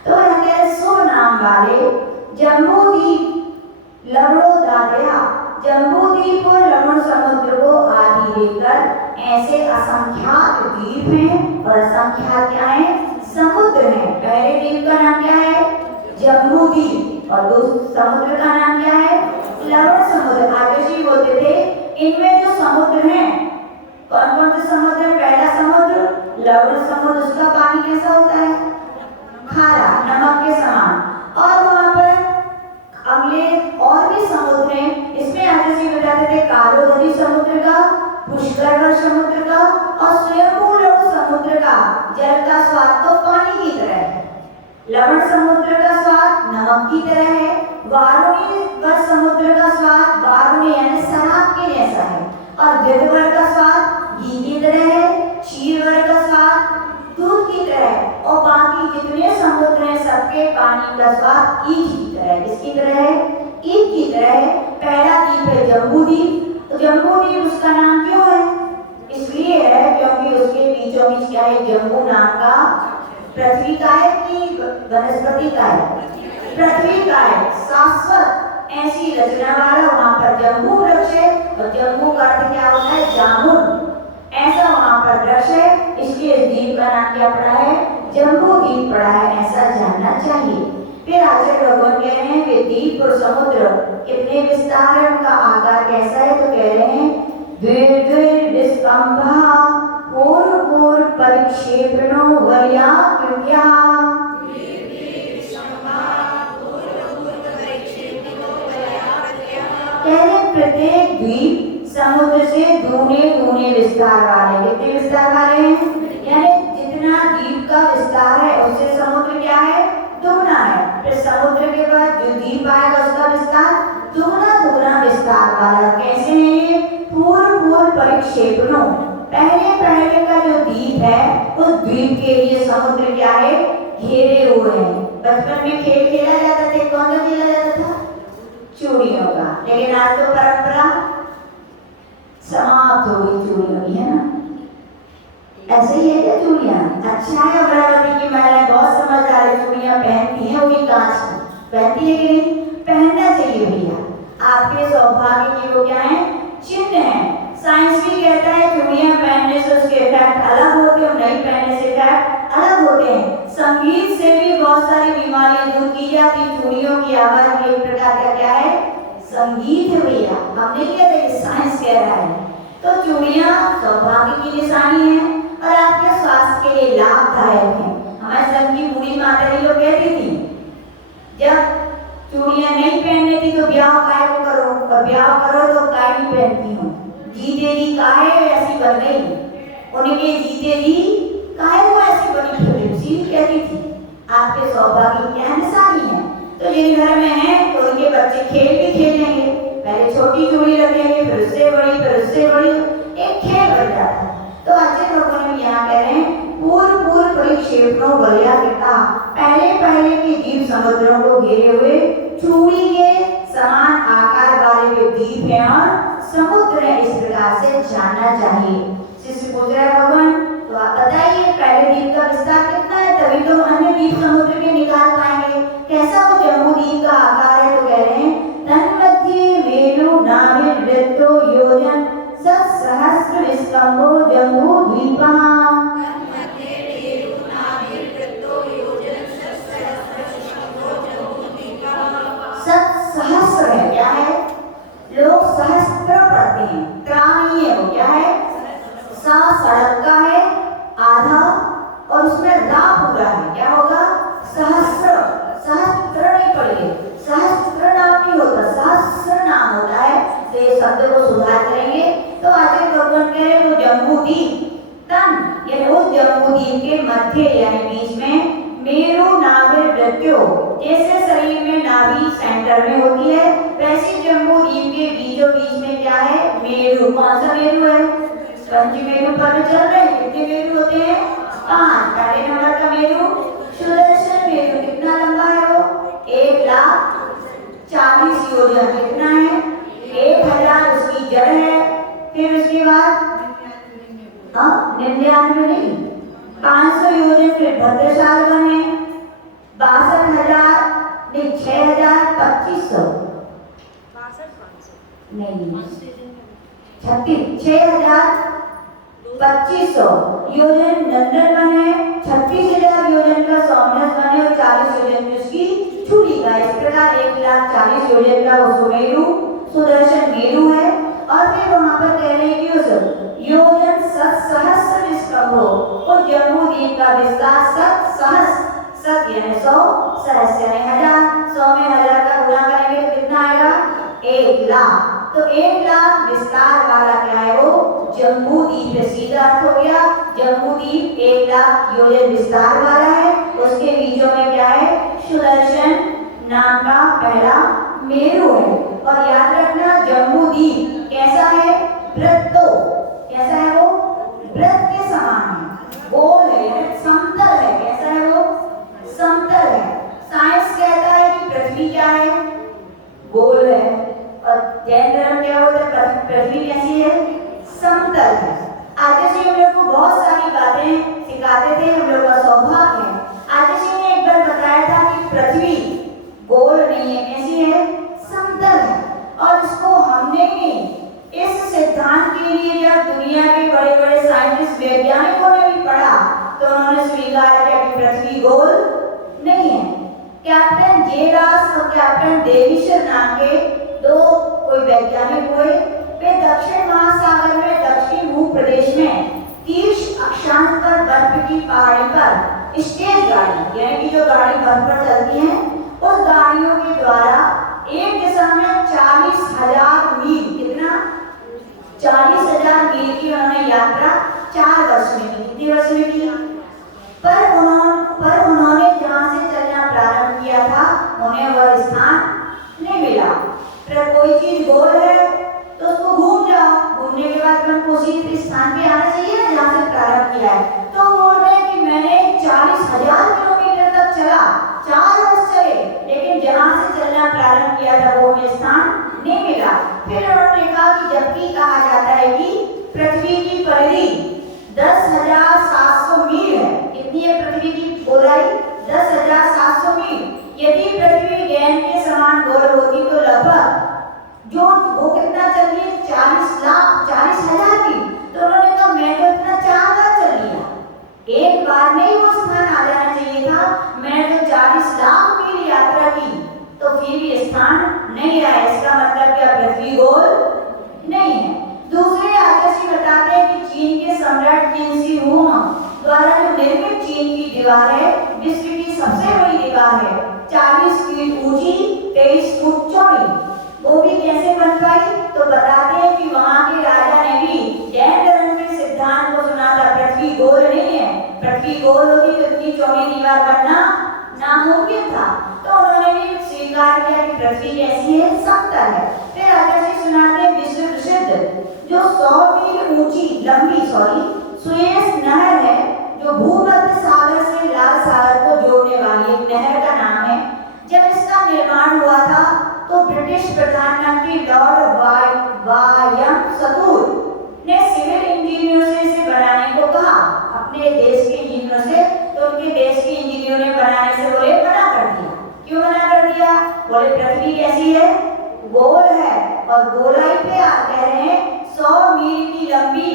तो यहाँ कह रहे शुभ नाम वाले जम्बूद्वीप लवणो दादया, जम्बूद्वीप और लवण समुद्र को आदि लेकर ऐसे असंख्यात द्वीप हैं, और असंख्यात क्या है? समुद्र है। पहले द्वीप का नाम क्या है? जम्बूद्वीप, और दूसरे समुद्र का नाम क्या है? लवण समुद्र। आगे बोलते थे इनमें जो समुद्र हैं, कौन कौन से समुद्र? पहला समुद्र लवण समुद्र, उसका पानी कैसा होता है? खारा, नमक के समान। और वहाँ पर अगले और भी समुद्र हैं, इसमें आचार्य बताते थे कालोदरी समुद्र का, पुष्कर समुद्र का और स्वयंभू लवण समुद्र का जल का स्वाद तो पानी की तरह है, लवण समुद्र का स्वाद नमक की तरह है, वारुणी समुद्र का स्वाद वारुणी यानी शराब के जैसा है, और घृतवर का स्वाद घी की तरह है, क्षीरवर का स्वाद दूध की तरह है, और बाकी जितने समुद्र हैं सबके पानी का स्वाद ईख की तरह है। किसकी तरह है? ईख की तरह है। पहला द्वीप है जम्बूद्वीप। तो जम्बूद्वीप उसका नाम क्यों है? इसलिए है क्योंकि उसके बीचों बीच क्या है? जम्बू नाम का पृथ्वी का है कि वनस्पति का है? पृथ्वी का है, शाश्वत ऐसी रचना वाला वहाँ पर जम्बू वृक्ष है। और जम्बू का अर्थ क्या होता है? जामुन, ऐसा वहाँ पर वृक्ष है, इसलिए इस द्वीप का नाम क्या पड़ा है? जम्बू द्वीप पड़ा है, ऐसा जानना चाहिए। फिर आचार्य भगवान कह रहे हैं कि द्वीप और समुद्र कितने विस्तार है, उनका आकार कैसा है? तो कह रहे हैं द्विर्दिस्कंभा पूर्व परिक्षेपणो वलयाकृत्या। कह रहे प्रत्येक द्वीप समुद्र से दूने दूने विस्तार वाले। कितने विस्तार वाले हैं? यानी जितना द्वीप का विस्तार है उससे समुद्र क्या है? दुगना है। फिर समुद्र के बाद जो द्वीप आएगा उसका विस्तार दुगना दुगना विस्तार वाला। कैसे है ये? पूर्व परिक्षेपणों, पहले पहले का जो द्वीप है उस द्वीप के लिए समुद्र क्या है? घेरे हुए हैं। बचपन में खेल खेला जाता था, कौन सा खेला जाता था? चूड़ियों का, लेकिन आज तो परंपरा समाप्त हो गई चूड़ियों की, है ना? ऐसे ही है क्या चूड़ियाँ? अच्छा है अमरावती की महिलाएं बहुत समझदार है, चूड़ियाँ पहनती हैं, वो भी कांच की पहनती है कि नहीं? पहनना चाहिए भैया, आपके सौभाग्य की वो क्या है? चिन्ह है। साइंस भी कहता है चूड़ियाँ पहनने से उसके इफेक्ट अलग होते हैं, नहीं पहनने से इफेक्ट अलग होते हैं। संगीत से भी बहुत सारी बीमारियां दूर की जाती। चूड़ियों की आवाज भी एक प्रकार का क्या है? संगीत है भैया, हम नहीं कहते, साइंस कह रहा है। तो चूड़ियाँ सौभाग्य की निशानी है और आपके स्वास्थ्य के लिए लाभदायक है। हमारे संघ की बूढ़ी माता जी लोग कहती थी जब चूड़ियाँ नहीं पहनने थी तो ब्याह काहे को करो, और ब्याह करो तो काहे नहीं पहनती हूँ। जीते जी काहे ऐसी बन गई, उनके जीते जी काहे वो ऐसी बनी फिर कहती थी। आपके सौभाग्य की क्या निशानी है? तो जिन घर में है तो उनके बच्चे खेल भी खेलेंगे, पहले छोटी चूड़ी रखेंगे, फिर उससे बड़ी, फिर उससे बड़ी, एक खेल बन जाता है। तो अच्छे लोगों ने यहाँ कह रहे हैं पूर्व परिक्षेपणों वलयाकृता, पहले पहले के द्वीप समुद्रों को घेरे हुए चूड़ी के समान आकार वाले वे द्वीप हैं और समुद्र है, इस प्रकार से जानना चाहिए। शिष्य पूछ गए भगवान। तो आप बताइए पहले द्वीप का विस्तार कितना है, तभी तो अन्य द्वीप समुद्र के निकाल पाएंगे। कैसा वो जम्बू द्वीप का आकार है, तो कह रहे हैं तन्मध्ये वेणु नाभिर्वृत्तो योजन सहस्र विस्कंभो जम्बू द्वीपः। सहस्र है, क्या है, लोग सहस्त्र पढ़ते हैं, त्राणीय हो, क्या है, सा सड़क का है आधा और उसमें रा पूरा है, क्या होगा, सहस्र। सहस्त्र नहीं पढ़िए, सहस्त्र नाम नहीं होता, सहस्र नाम होता है। तो ये शब्द को सुधार करेंगे। तो आचार्य भगवान कह रहे वो जम्बू द्वीप तन यानी उस जम्बू द्वीप के मध्य यानी बीच में मेरु नाभिर्वृत्यो, जैसे शरीर में नाभि सेंटर में होती है वैसे जम्बू द्वीप के बीचों बीच में क्या है, मेरु। कौन सा मेरु है, पंचमेरु पर चल रहे हैं, कितने मेरु होते हैं, 5। पहले नंबर का मेरु सुदर्शन मेरु, कितना लंबा है वो, 1,40,000 योजन, कितना है, 1000 उसकी जड़ है। फिर उसके बाद 99 नहीं 500 योजन फिर भद्रशाल बने, 62,000 नहीं 6,000 नहीं 6,000 योजन नंदन बने, 36,000 योजन का सौम्यस बने और 40 योजन की उसकी चूड़ी का। इस प्रकार 1,40,000 योजन का वो सुमेरु सुदर्शन मेरु है। और फिर वहां पर कह रहे हैं कि उस योजन सहस्र विस्कंभो, उस जम्बू द्वीप का विस्तार सहस्र, सत यानी 100, सहस्र यानी 1000, 100 में 1000 का गुणा करेंगे तो कितना आएगा, 1,00,000। तो 1,00,000 विस्तार वाला क्या है वो जम्बू द्वीप, सीधा अर्थ हो गया जम्बू द्वीप 1,00,000 योजन विस्तार वाला है। उसके बीचों में क्या है, सुदर्शन नाम का पहला मेरु है। और याद रखना जम्बू द्वीप कैसा है, वृत्तो, कैसा है वो, वृत्त के समान है, गोल है, समतल है, कैसा है वो, समतल है। साइंस कहता है कि पृथ्वी क्या है, गोल है, और जैन धर्म क्या होता है, पृथ्वी कैसी है, समतल है। आचार्य जी हम लोग को बहुत सारी बातें सिखाते थे, हम लोग का सौभाग्य है। आचार्य जी ने एक बार बताया था कि पृथ्वी गोल नहीं है, कैसी है, समतल है। और इसको हमने भी इस सिद्धांत के लिए जब दुनिया के बड़े बड़े साइंटिस्ट वैज्ञानिकों ने भी पढ़ा तो उन्होंने स्वीकार किया कि पृथ्वी गोल नहीं है। कैप्टन जे दास और कैप्टन देवीशर नाम के दो कोई वैज्ञानिक हुए, वे दक्षिण महासागर में दक्षिण भू प्रदेश में 30 अक्षांश पर बर्फ की पहाड़ी पर स्टेज गाड़ी यानी कि जो गाड़ी बर्फ पर चलती है उस गाड़ियों के द्वारा एक दिशा में 40,000 मील, कितना 40,000 मील की उन्होंने यात्रा 4 वर्ष में की। कितने वर्ष में की, पर उन्होंने जहां से चलना प्रारंभ किया था उन्हें वह स्थान नहीं मिला। फिर कोई चीज गोल है तो उसको घूम जाओ, घूमने के बाद तुमको उसी स्थान पे आना चाहिए ना जहां से प्रारंभ किया है। तो बोल रहे हैं कि मैंने 40,000 किलोमीटर तक चला, 4 वर्ष चले, लेकिन जहां से चलना प्रारंभ किया था वो हमें स्थान नहीं मिला। फिर उन्होंने कहा कि जबकि कहा जाता है कि पृथ्वी की परिधि 10,700 मील है। कितनी है पृथ्वी की गोलाई, 10,700 मील। यदि पृथ्वी गेंद के समान गोल होती तो लगभग जो वो कितना चल रही है, 40,000 मील। तो उन्होंने कहा मैं तो इतना 4 बार चल लिया, एक बार में ही वो स्थान आ जाना चाहिए था, मैंने तो 40 लाख मील यात्रा की तो फिर भी स्थान नहीं आया। इसका मतलब क्या पृथ्वी गोल नहीं है। दूसरे आचार्य बताते हैं कि चीन के सम्राट जिनसी हुआ द्वारा जो निर्मित चीन की दीवार है विश्व की सबसे बड़ी दीवार है, 40 फीट ऊंची, 23 फुट चौड़ी। वो भी कैसे बन पाई, तो बताते हैं कि वहां के राजा ने भी जैन धर्म के सिद्धांत को सुना था, पृथ्वी गोल नहीं है, पृथ्वी गोल होती तो इतनी चौड़ी दीवार बनना नामुमकिन था। तो उन्होंने भी स्वीकार किया कि पृथ्वी कैसी है, समतल है। फिर आचार्य सुनाते हैं विश्व प्रसिद्ध जो 100 मील ऊंची लंबी सुएज नहर है, जो भूमध्य सागर से लाल सागर को जोड़ने वाली एक नहर का नाम है। जब इसका निर्माण हुआ था तो ब्रिटिश प्रधानमंत्री लॉर्ड वायम सतूर ने सिविल इंजीनियर से इसे बनाने अपने देश के इंजीनियरों से, तो उनके देश के इंजीनियरों ने बनाने से बोले मना कर दिया। क्यों मना कर दिया? बोले पृथ्वी कैसी है? गोल है, और गोलाई पे कह रहे हैं 100 मील की लंबी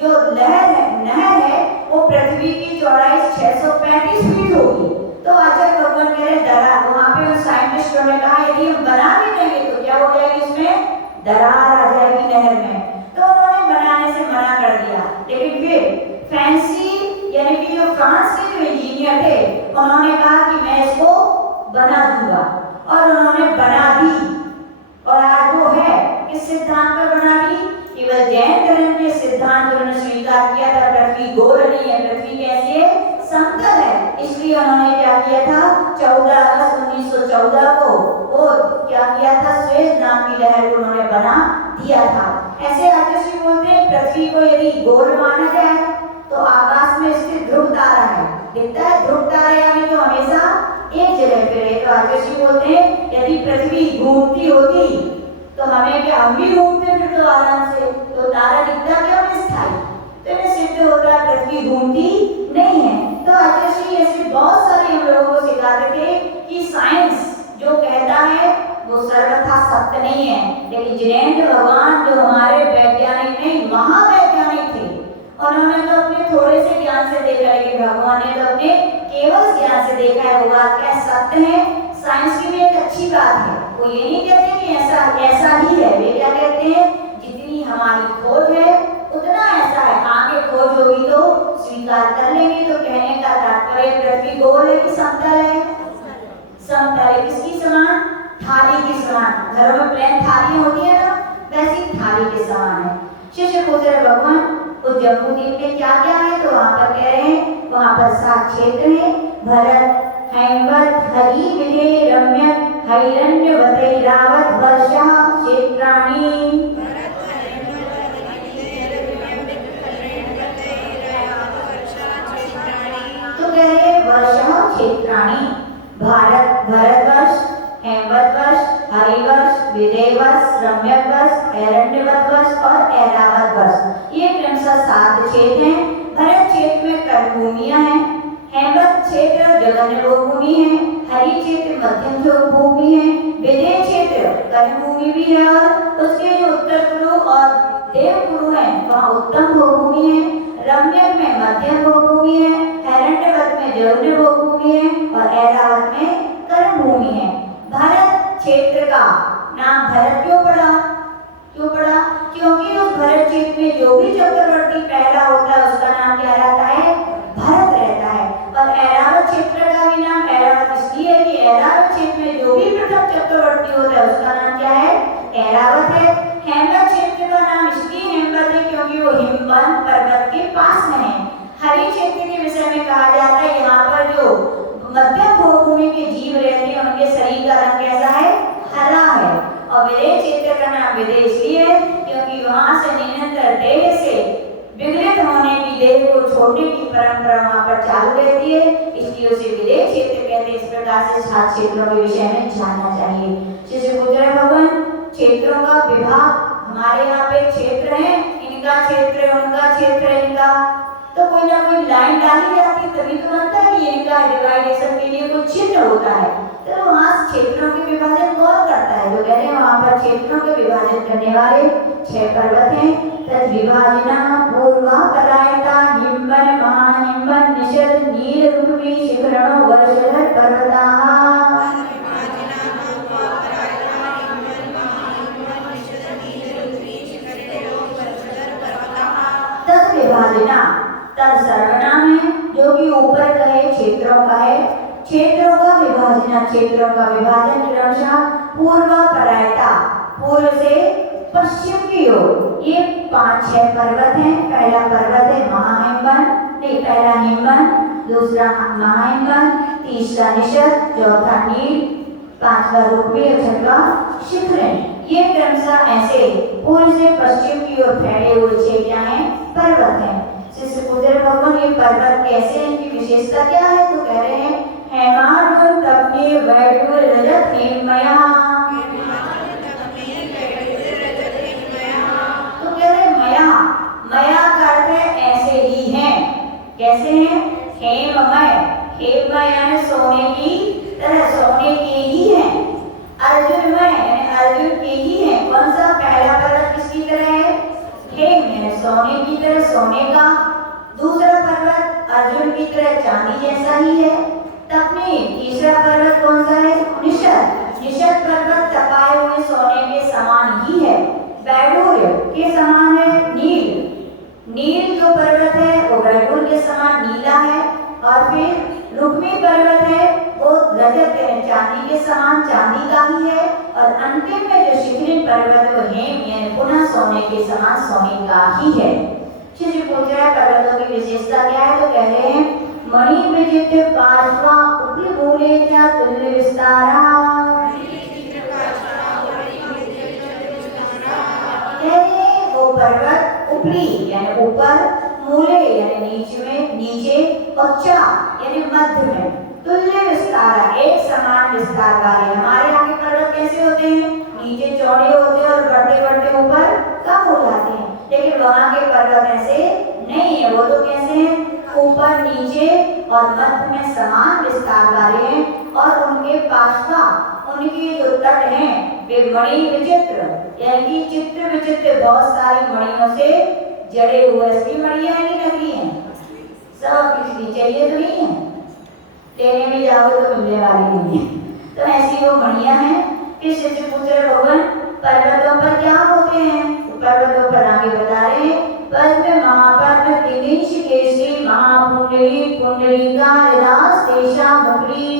जो नहर है वो पृथ्वी की चौड़ाई 635 फीट होगी। तो आचार्य भगवान कह रहे दरार, वहां पे साइंटिस्टों ने कहा यदि हम बना भी देंगे तो क्या हो जाएगी, इसमें दरार आ जाएगी नहर में। तो उन्होंने बनाने से मना कर दिया। लेकिन फिर फैंसी यानी कि जो फ्रांस के जो इंजीनियर थे उन्होंने कहा कि मैं इसको बना दूंगा, और उन्होंने बना दी। और आज वो है किस सिद्धांत पर बना दी? केवल जैन धर्म के सिद्धांत उन्होंने स्वीकार किया था, पृथ्वी गोल नहीं है, पृथ्वी कैसी है? समतल है। इसलिए उन्होंने क्या किया था, 14 अगस्त 1914 को वो क्या किया था, स्वेज नाम की लहर को उन्होंने बना दिया था। ऐसे आचार्य बोलते हैं पृथ्वी को यदि गोल माना जाए तो आकाश में स्थित ध्रुव तारा है, दिखता है ध्रुव तारा, यानी जो हमेशा एक जगह पे रहे। तो आचार्य बोलते हैं यदि पृथ्वी घूमती होती तो हमें क्या, हम भी घूमते फिर तो आराम से, तो तारा दिखता क्यों हमें स्थायी? तो इन्हें सिद्ध होता है पृथ्वी घूमती नहीं है। तो आचार्य ऐसे बहुत सारे हम लोगों को सिखाते थे कि साइंस जो कहता है वो सर्वथा सत्य नहीं है। लेकिन जिनेंद्र भगवान जो हमारे वैज्ञानिक नहीं महावैज्ञानिक थे, उन्होंने तो अपने थोड़े से ज्ञान से देखा, लेकिन भगवान ने तो अपने केवल ज्ञान से देखा है वो बात क्या सत्य है। साइंस की भी एक अच्छी बात है, वो ये नहीं कहते कि ऐसा ही है, वे क्या कहते हैं जितनी हमारी खोज है उतना ऐसा है, आगे खोज होगी तो स्वीकार कर लेंगे। तो कहने का तात्पर्य पृथ्वी गोल है कि समतल है? समतल है। किसकी समान? थाली की समान। घरों में प्लेन थाली होती है ना, वैसी थाली के समान है। शिष्य पूछ रहे भगवान उस जम्बूद्वीप में क्या क्या है? तो वहां पर कह रहे हैं वहां पर 7 क्षेत्र है, भरत, हैमवत, हरि, विदे, रम्य, हैरण्य, वदैरावत, वर्षा, क्षेत्राणि। तो कह रहे वर्षा क्षेत्राणि, भारत भरतवर्ष, हेमवत वर्ष, हरिवर्ष, विदेवर्ष, रम्यक वर्ष, हैरण्यवत वर्ष और ऐरावत वर्ष। ये क्रमशः 7 क्षेत्र हैं। भरत क्षेत्र में कर्मभूमियां हैं, हेमवत क्षेत्र जघन्य भूमि है, हरि क्षेत्र मध्यम भूमि है, विदेह क्षेत्र कर्मभूमि भी है, और उसके जो उत्तर कुरु और देव कुरु है वहाँ उत्तम भूमि है, रम्यक में मध्यम भूमि है, हैरण्यवत में जघन्य भूमि है और ऐरावत में कर्म भूमि है। भारत क्षेत्र का नाम भरत क्यों पड़ा? क्योंकि उस भरत क्षेत्र में जो भी चक्रवर्ती पैदा होता है उसका नाम क्या रहता है? भरत रहता है। और ऐरावत क्षेत्र का भी नाम ऐरावत इसलिए है कि ऐरावत क्षेत्र में जो भी प्रथम चक्रवर्ती होता है उसका नाम क्या है? ऐरावत है। हेमवत क्षेत्र का नाम इसलिए हेमवत है क्योंकि वो हिमवंत पर्वत के पास में है। हरि क्षेत्र के विषय में कहा जाता है यहाँ पर जो मध्यम भूमि के जीव रहते हैं उनके शरीर का रंग कैसा है? हरा है। और विदेह क्षेत्र का नाम विदेह इसलिए है क्योंकि वहां से निरंतर देह से विगलित होने की, देह को छोड़ने की परंपरा वहां पर चालू रहती है, इसलिए उसे विदेह क्षेत्र कहते हैं। इस प्रकार से 7 क्षेत्रों के विषय में जानना चाहिए। जैसे गुजरे भगवान क्षेत्रों का विभाग, हमारे यहाँ पे क्षेत्र है, इनका क्षेत्र है, उनका क्षेत्र है, इनका, तो कोई ना कोई लाइन डाली जाती है तभी तो बनता है कि इनका डिवाइडेशन के लिए कुछ चिन्ह होता है। तो वहाँ क्षेत्रों के विभाजन कौन करता है? जो कह रहे हैं वहाँ पर क्षेत्रों के विभाजन करने वाले 6 पर्वत हैं। तद विभाजना पूर्वा परायता हिमवन महाहिमवन निषद नीलरुक्मी शिखरणो वर्षधर पर्वताः। तद विभाजना, तद सर्वनाम है जो कि ऊपर कहे क्षेत्रों का है। क्षेत्रों का विभाजन, क्षेत्रों का विभाजन क्रमशः पूर्व परायता, पूर्व से पश्चिम की ओर। ये 5-6 पर्वत हैं। पहला पर्वत है महाहिमवन, नहीं पहला हिमवन, दूसरा महाहिमवन, तीसरा निषद, चौथा नील, 5वां रुक्मी और 6वां शिखरण। ये क्रमशः ऐसे पूर्व से पश्चिम की ओर फैले हुए 6 क्या हैं? पर्वत हैं। शिष्य पूछ रहे भगवान ये पर्वत कैसे हैं, इनकी विशेषता क्या है? तो कह रहे हैं हेमाडुल तपने वैडुल रजत हेममया। तो कह रहे मया, मया का अर्थ है ऐसे ही हैं। कैसे हैं? हेममय, हेममय यानी सोने की तरह, सोने के ही हैं। अर्जुनमय यानी अर्जुन के ही हैं। कौन सा? पहला पर्वत किसकी तरह है? हेम यानी सोने की तरह, सोने का। दूसरा पर्वत अर्जुन की तरह चांदी जैसा ही है। तपनीर। तीसरा पर्वत कौन सा है? निषद। निषद पर्वत तपाए हुए सोने के समान ही है। वैडूर्य के समान है। नील, नील जो पर्वत है वो वैडूर्य के समान नीला है। और फिर रुक्मी पर्वत है वो रजत यानी चांदी के समान, चांदी का ही है। और अंतिम में जो शिखरिन पर्वत है वो हेम यानी पुनः सोने के समान, सोने का ही है। शिष्य पूछ रहा है पर्वतों की विशेषता क्या है? तो कह रहे हैं मणि विजित पार्श्वा उपरिभूले च तुल्य विस्तारा। वो पर्वत उपरी यानी ऊपर, मूले यानी नीचे में, नीचे, और चा यानी मध्य में, तुल्य विस्तार एक समान विस्तार वाले। हमारे यहाँ के पर्वत कैसे होते हैं? नीचे चौड़े होते हैं और बढ़ते बढ़ते ऊपर कम हो जाते हैं, लेकिन वहाँ के पर्वत ऐसे नहीं है। वो तो कैसे हैं? ऊपर, नीचे और मध्य में समान विस्तार वाले हैं। और उनके पार्श्वा, उनके जो तट हैं वे मणि विचित्र यानी चित्र विचित्र बहुत सारी मणियों से जड़े हुए। असली मणियां हैं कि नकली हैं? सब किसी चाहिए तो नहीं है, लेने में जाओगे तो मिलने वाली नहीं है। तो ऐसी वो मणियां हैं। फिर शिष्य पूछ रहे भगवान पर्वतों पर क्या होते हैं? तो पर्वतों पर आगे बता रहे हैं पद्म महापद्म दिविश केसरी महापुंडरी पुंडरीका हृदास तेषा मुकुरी।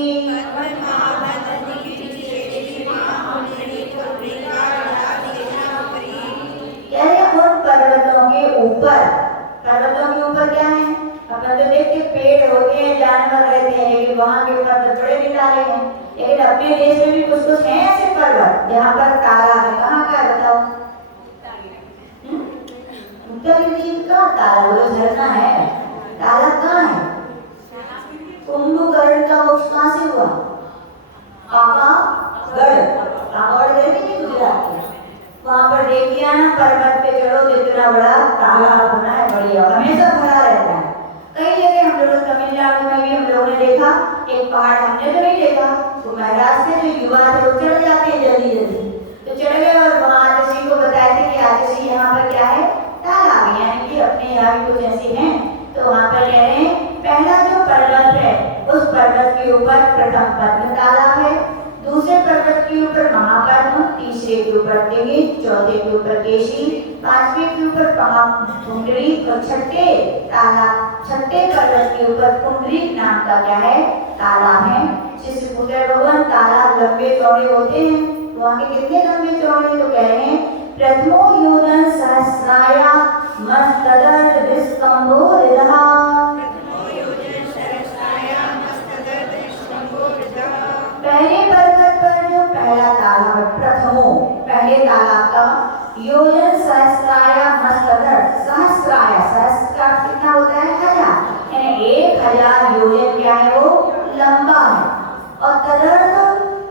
पर्वतों के ऊपर क्या है? अपन तो देखते पेड़ होते हैं, जानवर रहते हैं, लेकिन वहाँ के पर्वत बड़े निराले हैं। लेकिन अपने देश में भी कुछ कुछ हैं ऐसे पर्वत जहाँ पर तालाब है। कहाँ का है बताओ? उत्तर दिल्ली का तालाब, वो झरना है। तालाब कहाँ है? कुंभकर्ण का वंश कहाँ से हुआ? पावागढ़। पावागढ़ गए थे नहीं गुजरात के? वहाँ पर देखिए ना, पर्वत पे चढ़ो तो इतना बड़ा तालाब बना है, बढ़िया, हमेशा भरा रहता है। कई जगह हम लोग तमिलनाडु में भी हम लोगों ने देखा, एक पहाड़ हमने तो नहीं देखा, तो महाराष्ट्र से जो युवा थे वो चढ़ जाते हैं जल्दी जल्दी, तो चढ़ गए और वहाँ आदिवासी को बताए थे कि आदिवासी यहाँ पर क्या है? तालाब, यानी कि अपने यहाँ भी कुछ ऐसे हैं। तो वहाँ पर कह रहे हैं पहला जो पर्वत है उस पर्वत के ऊपर प्रथम पद्म तालाब है, दूसरे पर्वत के ऊपर महापद्म, तीसरे के ऊपर दिविज, चौथे के ऊपर केशी, पांचवे के ऊपर पुंडरी और छठे पर्वत के ऊपर पुंडरी नाम का क्या है? तालाब है। शिष्य पूछ रहे भगवान तालाब लंबे चौड़े होते हैं, वहाँ के कितने लंबे चौड़े? तो कह रहे हैं प्रथमो योजन सहस्राया मस्तदर्थ विस्कंभो रिदहा। पहले पर्वत पर जो पहला तालाब है, प्रथमो पहले तालाब का योजन सहस्राया मस्तदर्थ, सहस्राया, सहस्र कितना होता है? 1000, यानी 1000 योजन क्या है? वो लंबा है। और तदर्थ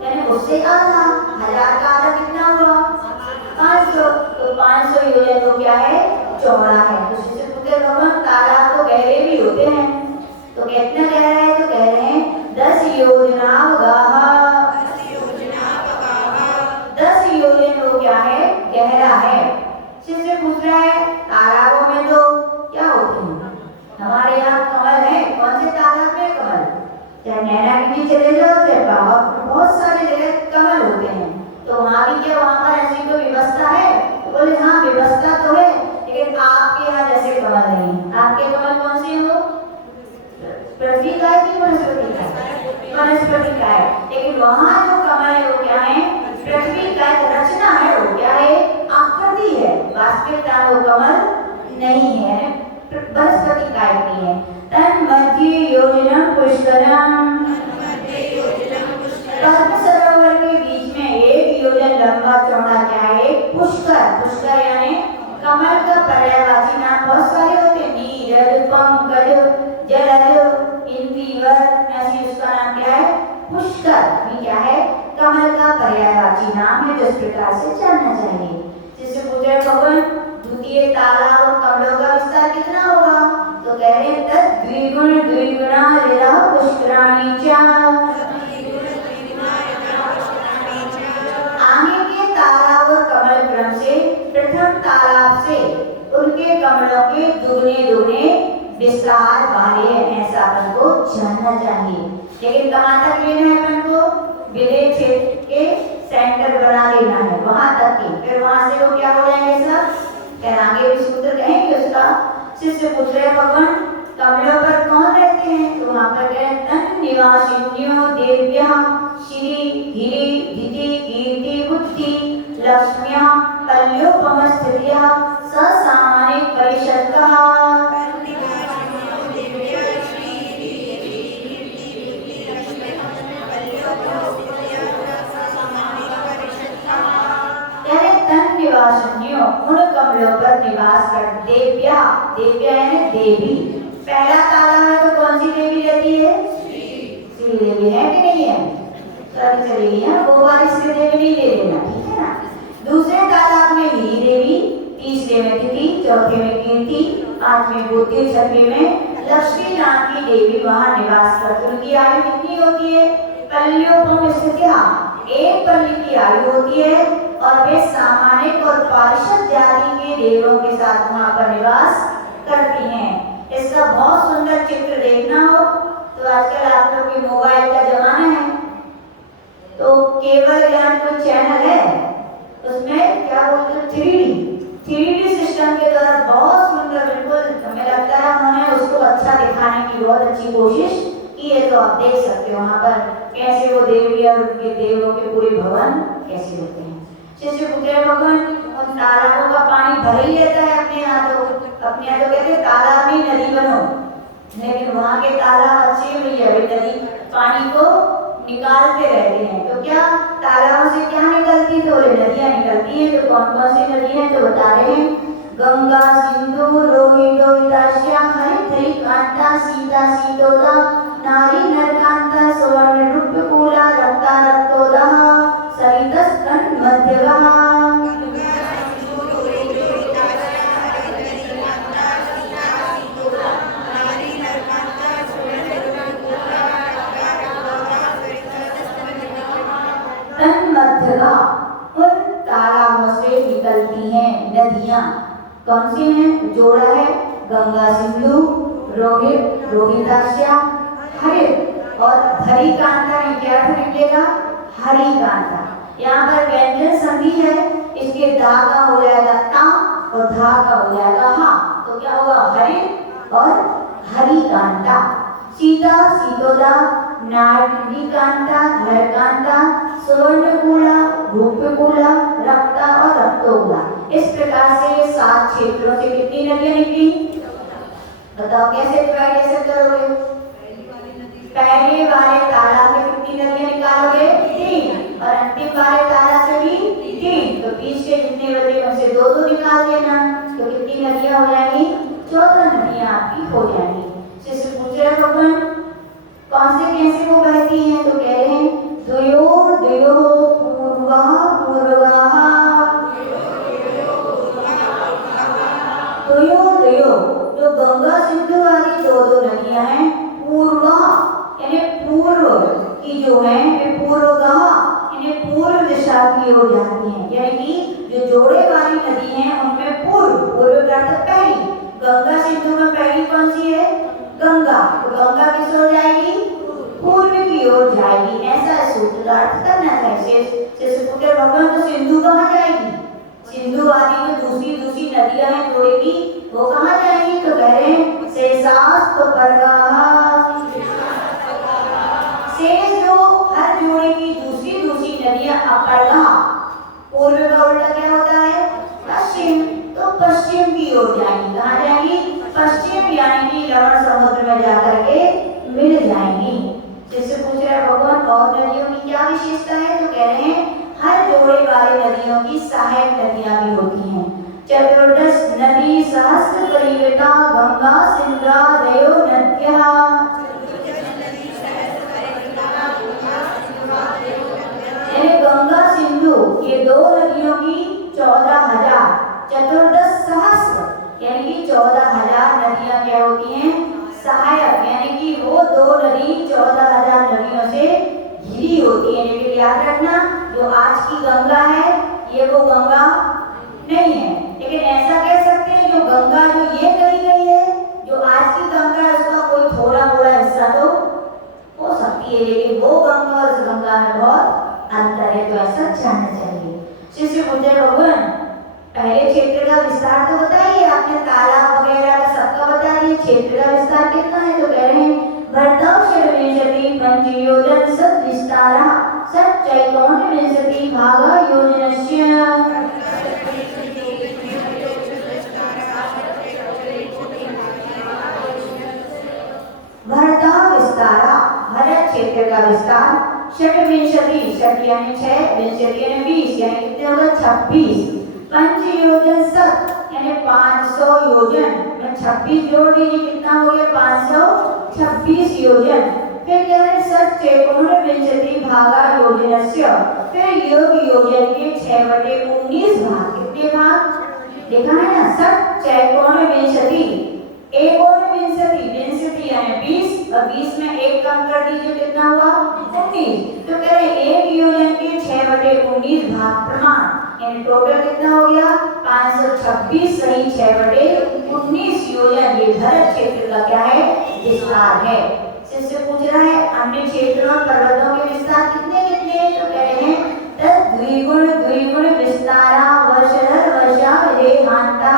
यानी उससे आधा, 1000 का आधा कितना हुआ? 500, तो 500 योजन वो क्या है? चौड़ा है। तो शिष्य पूछते भगवान तालाब तो गहरे भी होते हैं, तो कितना गहरा है? तो कह रहे हैं 10 योजना गाहा। 10 योजन वो क्या है? गहरा है। शिष्य पूछ रहा है तालाबों में तो क्या होते हैं? हमारे यहाँ कमल है, कौन से तालाब में कमल? चाहे नैना के नीचे चले जाओ, चाहे बहुत सारे जगह कमल होते हैं। तो वहाँ भी क्या, वहाँ पर ऐसी कोई व्यवस्था है? तो बोले हाँ व्यवस्था तो है, लेकिन आपके यहाँ जैसे कमल नहीं। आपके कमल कौन से हैं? वो पृथ्वी का है कि वनस्पति का है? वनस्पति का है। लेकिन वहाँ जो कमल है वो क्या है? पृथ्वी का रचना है, वो क्या है? आकृति है, वास्तविकता वो कमल नहीं है, वनस्पति टाइप की है। तन मध्य योजना पुष्करम, पद्म सरोवर के बीच में 1 योजन लंबा चौड़ा क्या है? पुष्कर। पुष्कर यानी कमल का पर्यायवाची नाम बहुत सारे होते हैं, नीरज, पंकज, जलज, इंद्रिवर, ऐसी उसका नाम क्या है? पुष्कर। ये क्या है? कमल का पर्यायवाची नाम है, जिस प्रकार से जानना चाहिए। जिससे पूछे भगवान द्वितीय तालाब और कमलों का विस्तार कितना होगा? तो तो कह रहे हैं तद द्विगुण द्विगुणा यदा पुष्कराणि च। आगे के तालाब और कमल क्रम से प्रथम तालाब से उनके कमलों के दुगने दुगने विस्तार वाले हैं, ऐसा अपन को जानना चाहिए। लेकिन कहाँ तक लेना है अपन को? विलेय क्षेत्र के सेंटर बना लेना है, वहां तक के। फिर वहां से वो क्या हो जाएंगे सब? फिर आगे भी सूत्र कहेंगे उसका। शिष्य पूछ रहे भगवान कमलों पर कौन रहते हैं? तो वहां पर कह रहे तन निवासिन्यो देव्या श्री गिरि धिति कीर्ति बुद्धि लक्ष्म्या कल्योपमस्थित्या ससामानिक परिषदः। उन कमलों पर निवास कर देव्या, देव्या यानी देवी। पहला तालाब में तो कौन सी देवी रहती है? श्री देवी है कि नहीं है? सब चलेगी है, वो बार श्री देवी नहीं ले लेना, ठीक है ना। दूसरे तालाब में गिरी देवी, तीसरे में तिथि, चौथे में कीर्ति, आठवें बुद्धि, छठवें में लक्ष्मी नाम की देवी वहां निवास करती। उनकी आयु कितनी होती है? कल्योपम स्थितिया, एक पल्ली की आयु होती है और वे सामानिक और पारिषद जाति के देवों के साथ वहां पर निवास करती हैं। इसका बहुत सुंदर चित्र देखना हो तो आजकल आप लोग के मोबाइल का जमाना है, तो केबल ज्ञान को चैनल है, उसमें क्या बोलते हैं 3D सिस्टम के द्वारा बहुत सुंदर, बिल्कुल हमें लगता है उन्होंने उसको अच्छा दिखाने की बहुत अच्छी कोशिश की है। तो आप देख सकते हो वहां पर कैसे वो देवी और उनके देवों के पूरे भवन कैसे होते हैं। शिष्य पूछे भगवान उन तालाबों का पानी भर ही लेता है अपने यहाँ, तो कहते तालाब में नदी बनो, लेकिन वहाँ के तालाब अच्छे भैया नदी पानी को निकालते रहते हैं। तो क्या तालाबों से क्या निकलती? तो बोले नदियाँ निकलती हैं। तो कौन कौन सी नदी हैं? तो बता रहे हैं गंगा सिंधु रोहितोहिताश्या हरित कांता सीता सीतोदा नारी नरकांता सुवर्ण रूपकुला रक्ता रक्तोदा सरितस्तन मध्यगः। उन तालाबों से निकलती हैं नदियां। कौन सी हैं? जोड़ा है गंगा सिंधु रोहित रोहिताश्या हरित और हरि कांता में क्या अर्थ निकलेगा? हरि कांता। यहाँ पर व्यंजन संधि है, इसके धा का हो जाएगा ता और धा का हो जाएगा हा, तो क्या होगा? हरित और हरि कांता। सीता सीतोदा नारी कांता नरकांता सुवर्णकूला रूपकुला रक्ता और रक्तोकुला। इस प्रकार से 7 क्षेत्रों से कितनी नदियां निकली? बताओ कैसे डिवाइड करोगे? पहले वाले तालाब में कितनी नदियां निकालोगे? 3, और अंतिम वाले तालाब से भी 3, तो बीच के जितने बचे उनसे 2 निकाल देना, तो कितनी नदियां हो जाएंगी? 14 नदियां आपकी हो जाएंगी। शिष्य पूछ रहे भगवान कौन से कैसे वो बहती हैं? तो कह रहे हैं द्वयो द्वयो पूर्वः पूर्वगः, द्वयो द्वयो जो गंगा सिंधु वाली 2 नदियां हैं, पूर्वः यानी पूर्व की जो है, पूर्वगः यानी पूर्व दिशा की ओर जाती हैं। यानी कि जो जोड़े वाली नदी हैं उनमें पूर्व का अर्थ पहली। गंगा सिंधु में पहली कौन सी है? गंगा, तो गंगा किस ओर जाएगी? पूर्व की ओर जाएगी। ऐसा सूत्र अर्थ करना चाहिए। शिशुपुत्र भगवान तो सिंधु कहाँ जाएगी? सिंधु आदि में दूसरी नदियां हैं जोड़े की, वो कहाँ जाएंगी? तो कह रहे हैं शेषास्त परगाः, शेष जो हर जोड़े की दूसरी नदियां अपरगाः, पूर्व का उल्टा क्या होता है? पश्चिम, तो पश्चिम की ओर जाएंगी। कहाँ जाएंगी? पश्चिम, यानी कि लवण समुद्र में जाकर के मिल जाएंगी। जैसे पूछ रहे भगवान और नदियों की क्या विशेषता है? तो कह रहे हैं हर जोड़े वाले नदियों की सहायक नदियां भी होती हैं। चतुर्दश नदी सहस्त्र परिवेता गंगा सिंधु दयो नद्यः। गंगा सिंधु ये 2 नदियों की 14,000, चतुर्दश सहस्त्र यानी कि 14,000 नदियां क्या होती हैं? यानी कि याद रखना जो आज की गंगा है ये वो गंगा नहीं है, लेकिन ऐसा कह सकते हैं जो गंगा जो ये कही गई है जो आज की गंगा है उसका कोई थोड़ा बड़ा हिस्सा तो हो सकती है, लेकिन वो गंगा और इस गंगा में बहुत अंतर है, तो ऐसा जानना चाहिए। शिष्य पूछे भगवान पहले क्षेत्र का विस्तार तो बताइए, आपने तालाब वगैरह का सबका बता दिए, क्षेत्र का विस्तार कितना है? तो कह रहे हैं भरतव षड्विंशति पंचयोजन सद विस्तारा सद चैकोनविंशति भागा योजनस्य। भरतः विस्तारा भरत क्षेत्र का विस्तार, षड्विंशति षट यानी 6, विंशति यानी 20 यानी कितने होगा 26, पंचयोजन सत यानी 500 योजन में 26 जोड़ दीजिए कितना हो गया 526 योजन। फिर कह रहे सत चैकोनविंशति भागा योजनस्य, फिर योग योजन के 6/19 भाग, कितने भाग देखा है ना, सत चैकोनविंशति एकोनविंशति विंशति यानी 20 और 20 में एक कम कर दीजिए कितना हुआ 19, तो कह रहे एक योजन के 6/19 भाग प्रमाण यानी टोटल कितना हो गया 526 सही 6/19 योजन। ये भरत क्षेत्र का क्या है विस्तार है। शिष्य पूछ रहा है अन्य क्षेत्रों और पर्वतों के विस्तार कितने कितने, तो कह रहे हैं तद द्विगुण विस्तारा वर्षधर वर्षा विदेहांता।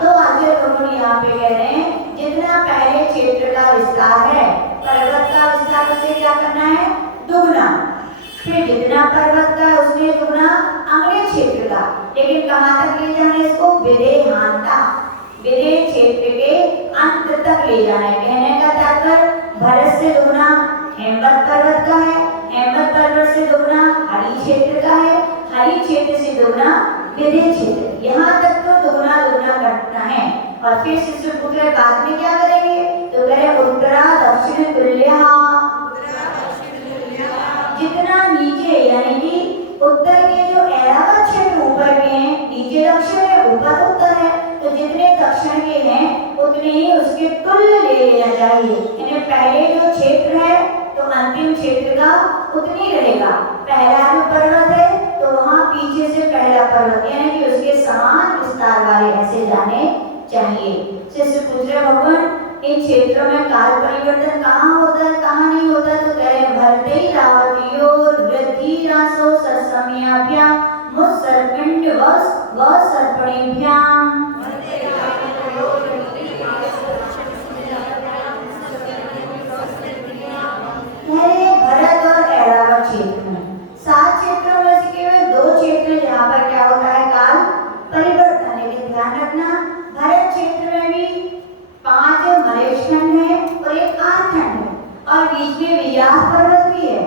तो आगे भगवान यहाँ पे कह रहे हैं जितना पहले क्षेत्र का विस्तार है पर्वत का विस्तार उसे क्या करना है दुगना, फिर जितना पर्वत का उसने दुगना अगले क्षेत्र का, लेकिन कहाँ तक ले जाना है इसको विदेहांता, विदेह क्षेत्र के अंत तक ले जाना है। कहने का तात्पर्य भरत से दुगना हेमवत पर्वत का है, हेमवत पर्वत से दुगना हरि क्षेत्र का है, हरि क्षेत्र से दुगना विदेह क्षेत्र, यहाँ तक तो दुगना करना है। और फिर शिष्य पूछ रहे बाद में क्या करेंगे, तो कह रहे उत्तरा दक्षिण तुल्य, जितना नीचे यानी कि उत्तर के जो ऐरावत क्षेत्र ऊपर के हैं, नीचे दक्षिण है ऊपर उत्तर है, तो जितने दक्षिण के हैं उतने ही उसके तुल्य ले लेना चाहिए, यानी पहले जो क्षेत्र है तो अंतिम क्षेत्र का उतनी रहेगा, पहला जो पर्वत है तो वहाँ पीछे से पहला पर्वत यानी कि उसके समान विस्तार वाले ऐसे जाने चाहिए। शिष्य पूछ रहे भगवान इन क्षेत्रों में काल परिवर्तन कहाँ होता है कहाँ नहीं होता, तो कह रहे भरते रावतियो वृद्धि रासो ससमयाभ्याम मुसर्पिंड व सर्पणेभ्याम। भरत और ऐरावत क्षेत्र में 7 क्षेत्रों में से केवल 2 क्षेत्र जहाँ पर क्या होता है काल परिवर्तन, लेकिन ध्यान रखना भरत क्षेत्र में भी 5 मलेक्षखंड है और एक आरखंड है और बीच में वियाह पर्वत भी है।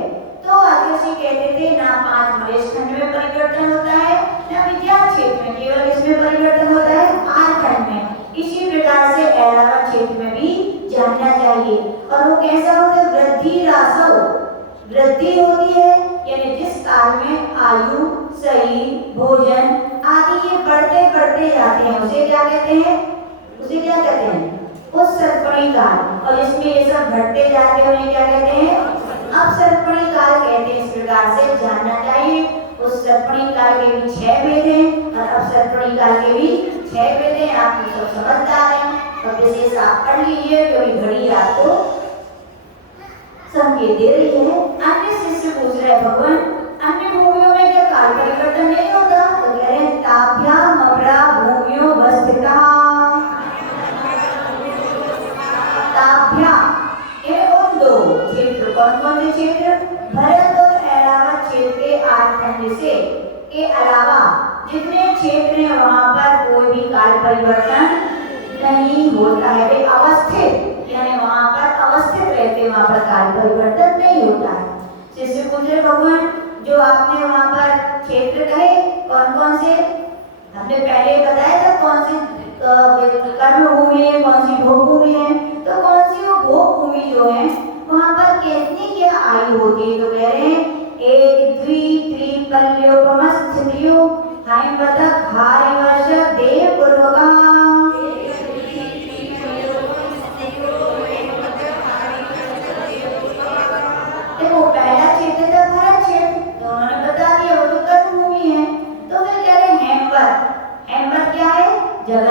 तो आचार्य कहते थे ना 5 मलेक्षखंड में परिवर्तन होता है ना वियाह क्षेत्र में, केवल इसमें परिवर्तन होता है आरखंड में। इसी प्रकार से ऐरावत क्षेत्र में भी जानना चाहिए। और वो कैसा होता है वृद्धि रासो, वृद्धि होती है यानी जिस काल में आयु शरीर भोजन आदि ये बढ़ते बढ़ते जाते हैं उसे क्या कहते हैं, उसे क्या कहते हैं उस सर्पणी काल, और इसमें ये सब घटते जाते हैं उन्हें क्या कहते हैं अब सर्पणी काल कहते हैं। इस प्रकार से जानना चाहिए उस सर्पणी काल के भी 6 भेद हैं और अब सर्पणी काल के भी 6 भेद हैं। आप सब समझदार हैं और विशेष आप पढ़ लीजिए क्योंकि घड़ी आपको संकेत दे रही है। अन्य शिष्य पूछ रहे भगवान अन्य भूमियों में क्या काल परिवर्तन नहीं होता, तो कह रहे ताभ्याम अपरा भूमियों वस्थिता, ताभ्याम ये उन 2 क्षेत्र कौन कौन से क्षेत्र भरत और ऐरावत क्षेत्र के 8 खंड से के अलावा जितने क्षेत्र हैं वहां पर कोई भी काल परिवर्तन नहीं होता है, वे अवस्थित यानी वहां पर अवस्थित रहते, वहां पर काल परिवर्तन नहीं होता है। शिष्य पूछ रहे भगवान जो आपने वहां पर क्षेत्र कहे कौन कौन से, हमने पहले बताया था कौन सी कर्म भूमि है कौन सी भोग भूमि है, तो कौन सी वो भोग भूमि जो है वहां पर कितनी क्या आयु होती है, तो कह रहे हैं 1 2 3 पल्योपमस्थितियो हाइमवत घारी वर्ष देव पूर्वका।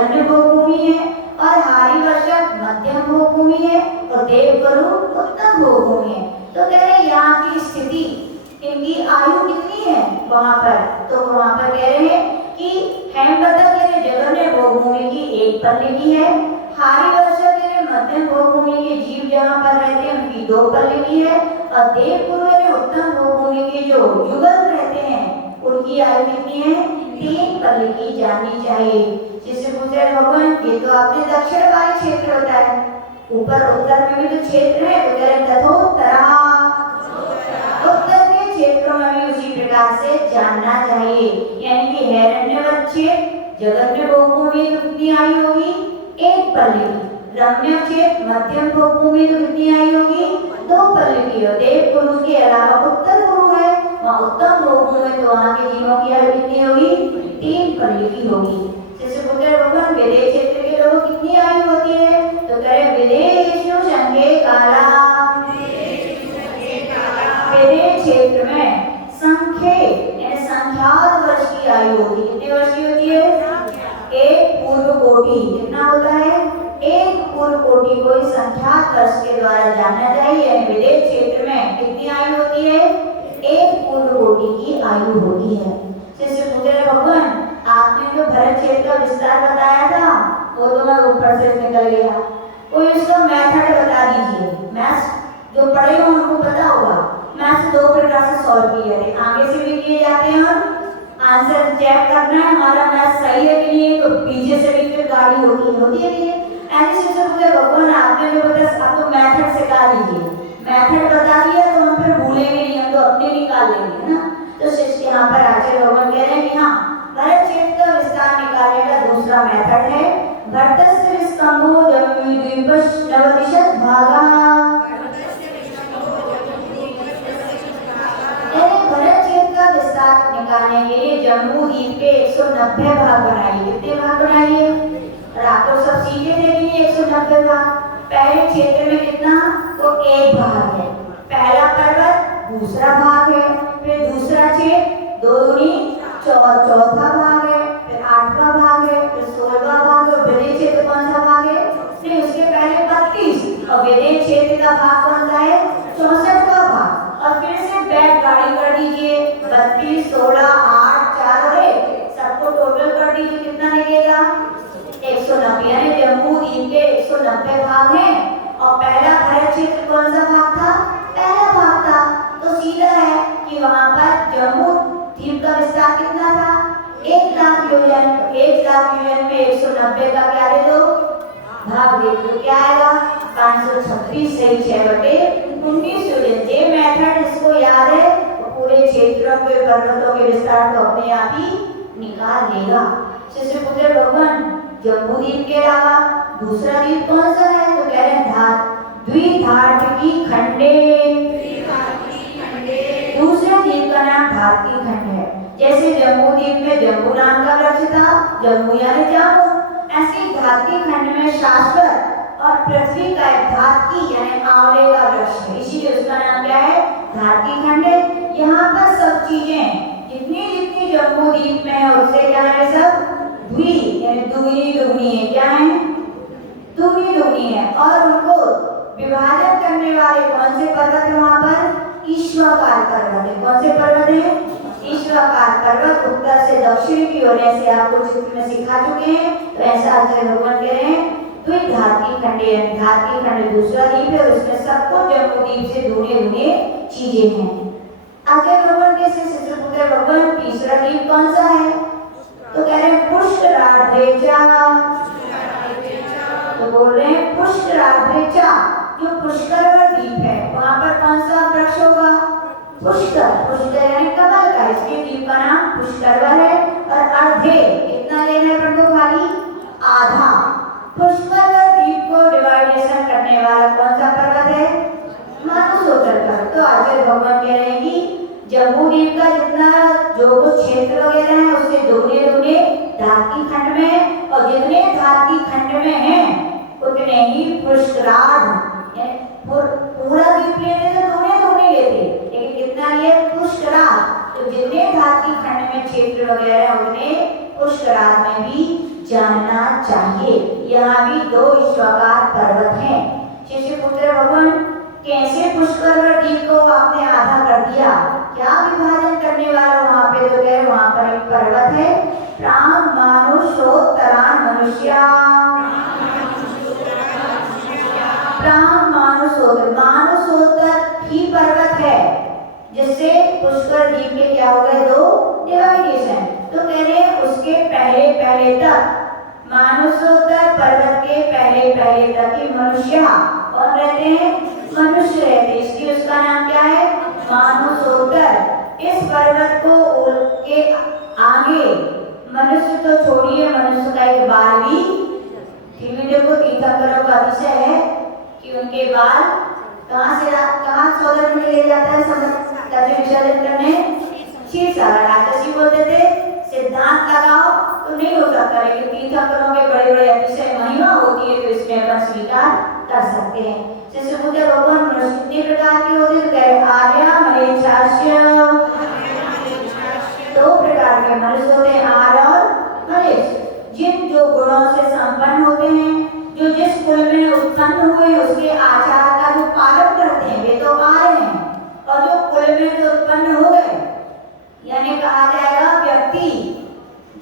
जघन्य भोगभूमि है और हारी वर्षक मध्यम भोगभूमि है और देवकरु उत्तम भोगभूमि है। तो कह रहे यहाँ की स्थिति, इनकी आयु कितनी है वहां पर, तो वहां पर कह रहे हैं कि हेमवतक यानी जघन्य भोगभूमि की एक पल्ले की है, हारी वर्षक यानी मध्यम भोगभूमि के जीव जहाँ पर रहते हैं उनकी 2 पल्ले की है और देवकुरु यानी उत्तम भोगभूमि के जो युगल रहते हैं उनकी आयु कितनी है, 3 पल्ले की जाननी चाहिए। जिससे पूछे भगवान ये तो आपने दक्षिण वाले क्षेत्र बताया, ऊपर उत्तर में भी तो क्षेत्र है, तो कह रहे तथोत्तरा, उत्तर के क्षेत्रों में भी उसी प्रकार से जानना चाहिए। यानी कि हिरण्यवत क्षेत्र जगन्य भोगभूमि तो कितनी आयु होगी, 1 पल्ले की, रम्य क्षेत्र मध्यम भोगभूमि तो कितनी आयु होगी, 2 पल्ले की। और देवकुरु के अलावा उत्तर कुरु है, वहाँ उत्तम भोगभूमि तो वहाँ के जीवों की आयु कितनी होगी, 3 पल्ले की होगी। जैसे बोलते भगवान विदेश क्षेत्र के लोगों की कितनी आयु होती है, तो कहे विदेशु संगे काला, विदेश क्षेत्र में संख्ये यानी संख्यात वर्ष की आयु होती है। कितने वर्ष की होती है, 1 पूर्व कोटि। कितना होता है, 1 पूर्व कोटि को इस संख्यात वर्ष के द्वारा जानना चाहिए। यानी विदेश क्षेत्र में कितनी आयु होती है, 1 पूर्व कोटि की आयु होती है। जैसे पूछे भगवान आपने जो भरत क्षेत्र का विस्तार बताया था वो तो मैं ऊपर से निकल गया, कोई उसका मेथड बता दीजिए। मैथ्स जो पढ़े हो उनको पता होगा, मैथ्स 2 प्रकार से सॉल्व किए थे, आगे से भी किए जाते हैं और आंसर चेक करना है हमारा मैथ्स सही है कि नहीं, तो पीछे से भी फिर गाड़ी होती है कि ऐसे से मुझे भगवान आपने जो बताया आपको मेथड सिखा दीजिए, मेथड बता दिया तो हम फिर भूलेंगे नहीं, हम तो अपने निकाल लेंगे है ना। तो शिष्य यहाँ पर आचार्य भगवान कह रहे हैं कि हाँ भरत क्षेत्र का विस्तार निकालने का दूसरा मेथड है भरतस्य स्तंभो जम्बूद्वीपश नवदिशत भागा। भरत क्षेत्र का विस्तार निकालने के लिए जम्बूद्वीप के 190 भाग बनाइए। कितने भाग बनाइए, रातों सब सीखे थे कि नहीं, 190 भाग। पहले क्षेत्र में कितना, तो 1 भाग है, पहला पर्वत दूसरा भाग है, फिर दूसरा क्षेत्र 2 दूनी चौथा भाग है, फिर 8वां भाग है, फिर 16वां भाग है। विदेश क्षेत्र कौन सा भाग है, नहीं उसके पहले 32 और विदेश क्षेत्र का भाग कौन सा है, 64वां भाग। और फिर से बैक गाड़ी कर दीजिए, 32 16 8 4 और 1 सबको टोटल कर दीजिए, कितना निकलेगा 190। यानी जम्बूद्वीप के 190 भाग हैं और पहला भरत क्षेत्र कौन सा भाग था, पहला भाग था। तो सीधा है कि वहां पर जम्बूद्वीप का विस्तार कितना था, 1 लाख योजन। 1 लाख योजन में 190 का क्या दे दो भाग दे दो, क्या आएगा 536 सही 6/19 योजन। ये मेथड इसको याद है तो पूरे क्षेत्रों के पर्वतों के विस्तार को अपने आप ही निकाल लेगा। शिष्य पुत्र भगवान जम्बूद्वीप के अलावा दूसरा द्वीप कौन सा है, तो कह रहे हैं द्विधार्थिकी खंडे। दूसरे द्वीप का नाम धार्की खंड है। जैसे जम्बूद्वीप में जम्बू नाम का वृक्ष था, जम्बू यानी जामुन, ऐसे धार्की खंड में शाश्वत और पृथ्वी का एक धार्की यानी आंवले का वृक्ष है, इसीलिए उसका नाम क्या है, धार्की खंड है। यहाँ पर सब चीजें जितनी जितनी जम्बूद्वीप में है उससे क्या है, सब द्वि यानी दुगनी दुगनी है, क्या है दुगनी दुगनी है। और उनको विभाजन करने वाले कौन से पर्वत है वहां पर, ईश्वरकार पर्वत है। कौन से पर्वत है, ईश्वरकार पर्वत। उत्तर से दक्षिण की ओर ऐसे आपको चित्र में सिखा चुके हैं, तो ऐसा आचार्य भगवान कह रहे हैं द्विधार्की खंड है। धार्की खंड दूसरा द्वीप है और उसमें सबको जम्बूद्वीप से दूने दूने चीजें हैं। आचार्य भगवान के शिष्य पुत्र भगवान तीसरा द्वीप कौन सा है, तो कह रहे हैं पुष्कराद्रेचा। तो बोल रहे हैं पुष्कराद्रेचा जो पुष्कर द्वीप है वहां पर कौन सा वृक्ष होगा, पुष्कर। पुष्कर यानी कमल का, इसके द्वीप का नाम पुष्कर है। और अर्धे कितना लेना है प्रभु, खाली आधा। पुष्कर द्वीप को डिवाइडेशन करने वाला कौन सा पर्वत है, मानसरोवर पर्वत। तो आचार्य भगवान कह रहे हैं कि जम्बूद्वीप का जितना जो कुछ क्षेत्र वगैरह है उससे दोगुने दोगुने धार्की खंड में, और जितने धार्की खंड में हैं उतने ही पुष्करार्ध पूरा द्वीप लेते तो दोगुने दोगुने लेते, लेकिन कितना लिए पुष्करार्ध। तो जितने धार्की खंड में क्षेत्र वगैरह उतने पुष्करार्ध में भी जानना चाहिए। यहाँ भी दो ईश्वरकार पर्वत हैं। शिष्यपुत्र भगवान कैसे पुष्कर द्वीप को आपने आधा कर दिया? क्या विभाजन करने वाला वहाँ पे तो गए? वहाँ पर एक पर्वत है, प्राण मानुषोत्तरान मनुष्या, प्राण मानुषोत्तर ही पर्वत है, जिससे पुष्कर द्वीप के क्या हो गए? दो डिवाइडेशन। तो कह रहे हैं उसके पहले पहले तक, मानुषोत्तर पर्वत के पहले पहले तक ही मनुष्य और रहते हैं, मनुष्य रहते, इसलिए उसका नाम क्या है? मानुषोत्तर। इस पर्वत को के आगे मनुष्य तो छोड़िए, मनुष्य का एक बाल भी, देखो तीर्थंकरों का अतिशय है कि उनके बाल कहाँ सोलर में ले जाता है विसर्जन करने? क्षीरसागर। राक्षसी बोलते थे सिद्धांत लगाओ तो नहीं हो सकता, लेकिन तीर्थंकरों के बड़े बड़े अतिशय महिमा होती है तो इसमें अपन स्वीकार कर सकते हैं। शिष्यपुत्र भगवान मनुष्य कितने प्रकार के होते हैं? आर्य मलेच्छास्य, दो प्रकार के मनुष्य होते हैं, आर्य और मलेच्छ। जिन जो गुणों से संपन्न होते हैं, जो जिस कुल में उत्पन्न हुए उसके आचार का जो पालन करते हैं, वे तो आर्य हैं। और जो कुल में जो उत्पन्न हो गए, यानी कहा जाएगा व्यक्ति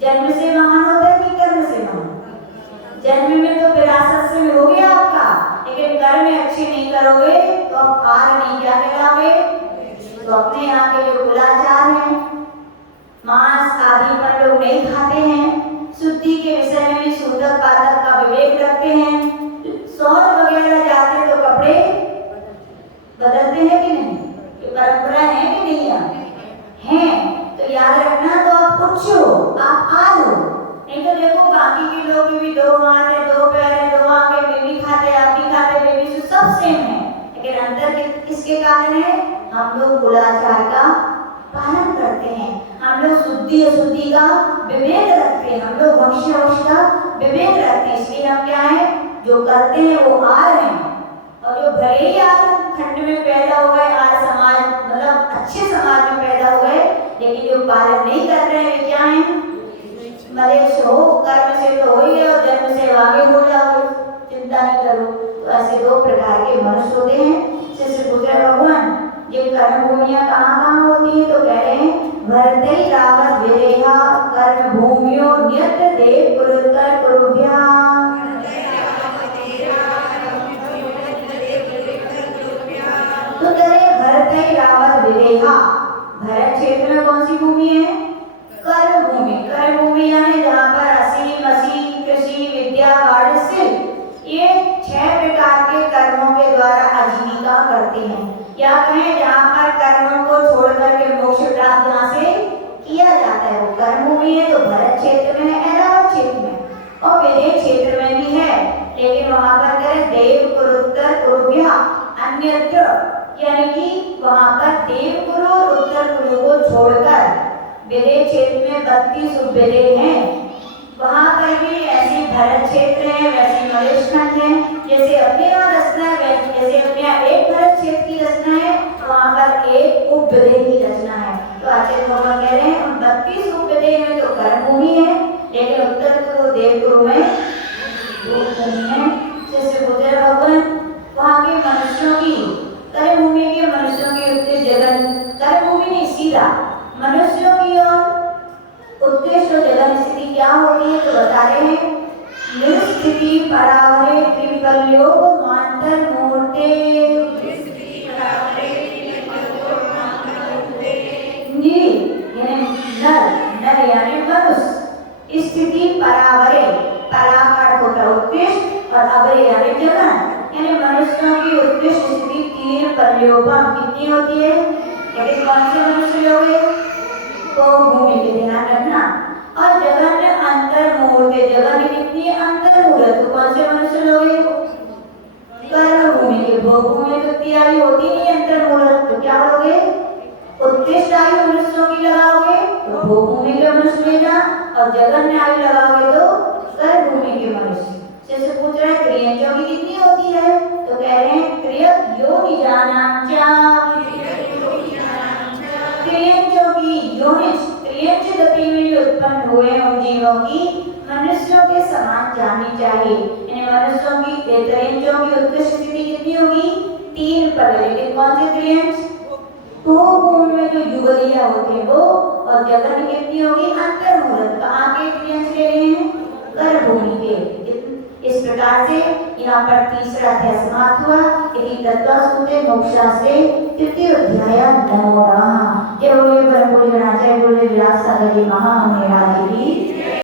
जन्म से महान होता है कि कर्म से महान? जन्म में तो विरासत से हो गया आपका, लेकिन कर्म में अच्छे नहीं करोगे तो आप आर्य नहीं क्या कहलाओगे? तो अपने यहाँ के जो कुलाचार हैं, मांस आदि पर लोग नहीं खाते हैं, शुद्धि के विषय में भी सूतक पातक का विवेक रखते हैं, शौच वगैरह जाते तो कपड़े बदलते हैं कि नहीं? ये परंपरा है कि नहीं है? तो याद रखना, तो आप उच्च हो, आप आर्य हो। नहीं तो देखो बाकी के लोग भी दो हाथ है, दो पैर है, दो आंखें, बेबी खाते, आप भी खाते, बेबी सब सेम है, लेकिन अंतर किसके कारण है? हम लोग कुलाचार का पालन करते हैं, हम लोग शुद्धि अशुद्धि का विवेक रखते हैं, हम लोग वंश का विवेक रखते हैं, इसलिए हम क्या है? जो करते हैं वो आर्य हैं। और जो भले ही आर्य खंड में पैदा हो गए, आर्य समाज मतलब अच्छे समाज में पैदा हो गए, लेकिन जो पालन नहीं कर रहे हैं वे क्या हैं? मलेच्छ हो, कर्म से तो हो ही गए और जन्म से आगे हो जाओगे, चिंता नहीं करो। तो ऐसे दो प्रकार के मनुष्य होते हैं। शिष्यपुत्र भगवान ये कर्म भूमियां कहाँ होती है? तो कह रहे हैं भरतई रावत विरेहा कर्म भूमियों नियत देव कुरुत्तर कुरुभ्या। तो कह रहे भरतई रावत विरेहा, भरत क्षेत्र में कौन सी भूमि है? कर्म भूमि। कर्म भूमि यानी जहाँ पर असीम मसीह कृषि विद्या वाणिज्य ये 6 प्रकार के कर्मों के द्वारा आजीविका करते हैं। या कहें जहाँ पर कर्मों को छोड़ करके मोक्ष प्राप्त जहाँ से किया जाता है वो कर्म भूमि है। तो भरत क्षेत्र में है, ऐरावत क्षेत्र में और विदेश क्षेत्र में भी है, लेकिन वहाँ पर करें देव कुरुत्तर कुरुभ्या अन्यत्र, यानी कि वहाँ पर देव कुरु और उत्तर कुरु को छोड़कर विदेश क्षेत्र में 32 उपविदेश हैं। वहाँ पर भी ऐसी भरत क्षेत्र है, वैसी मलेच्छ खंड है। जैसे अपने यहाँ रचना है, जैसे अपने यहाँ एक भरत क्षेत्र की रचना है, वहाँ पर एक उपविदेश की रचना है। तो आचार्य भगवान कह रहे हैं उन 32 उपविदेश में तो कर्म भूमि है, लेकिन उत्तर कुरु देव कुरु में भूमि है। शिष्यपुत्र भगवान वहाँ के मनुष्यों की कर्म भूमि के मनुष्यों की उत्कृष्ट जगन, कर्म भूमि नहीं सीधा मनुष्यों की और उत्कृष्ट जगन स्थिति क्या होती है? तो बता रहे हैं निस्थिति परावरे त्रिपल्योग मांतर मूर्ते नर यानी मनुष्य, स्थिति परावरे, पराकार होता है उत्कृष्ट और अवरे यानी जगन, यानी मनुष्यों की उत्कृष्ट स्थिति 3 पल्योगम कितनी होती है? लेकिन कौन से मनुष्य लोग को भूमि के ध्यान रखना। और जगन में अंतर मूर्ते, जगन में कितनी अंतर मूर्त, तो कौन से मनुष्य लोग? कर्म भूमि के। भोग भूमि तो इतनी आयु होती नहीं अंतर मूर्त, तो क्या लोगे? उत्कृष्ट आयु मनुष्यों की लगाओगे तो भोग भूमि के मनुष्य लेना, और जगन में आयु लगाओगे तो कर्म भूमि के मनुष्य। जैसे पूछ रहे हैं त्रियंजों की कितनी होती है? तो कह रहे हैं त्रियक योनि जानांचा, त्रियंजों की योनिज, त्रियंज गति में उत्पन्न हुए उन जीवों की मन मनुष्यों के समान जाननी चाहिए। यानी मनुष्यों की त्रियंचों की उत्कृष्ट स्थिति कितनी होगी? 3 पद। लेकिन कौन से त्रियंच? भूमि में जो युगलिया होते हैं वो, और जगत में कितनी होगी? अंतर्मुहूर्त। कहाँ के त्रियंच ले रहे हैं? गर्भभूमि के। इस प्रकार से यहाँ पर तीसरा अध्याय समाप्त हुआ। यदि तत्वसूते मोक्षास्ते तृतीय अध्याय नमो नमः। जय बोले ब्रह्म बोले आचार्य बोले व्यास सागर जी महामहिराज की।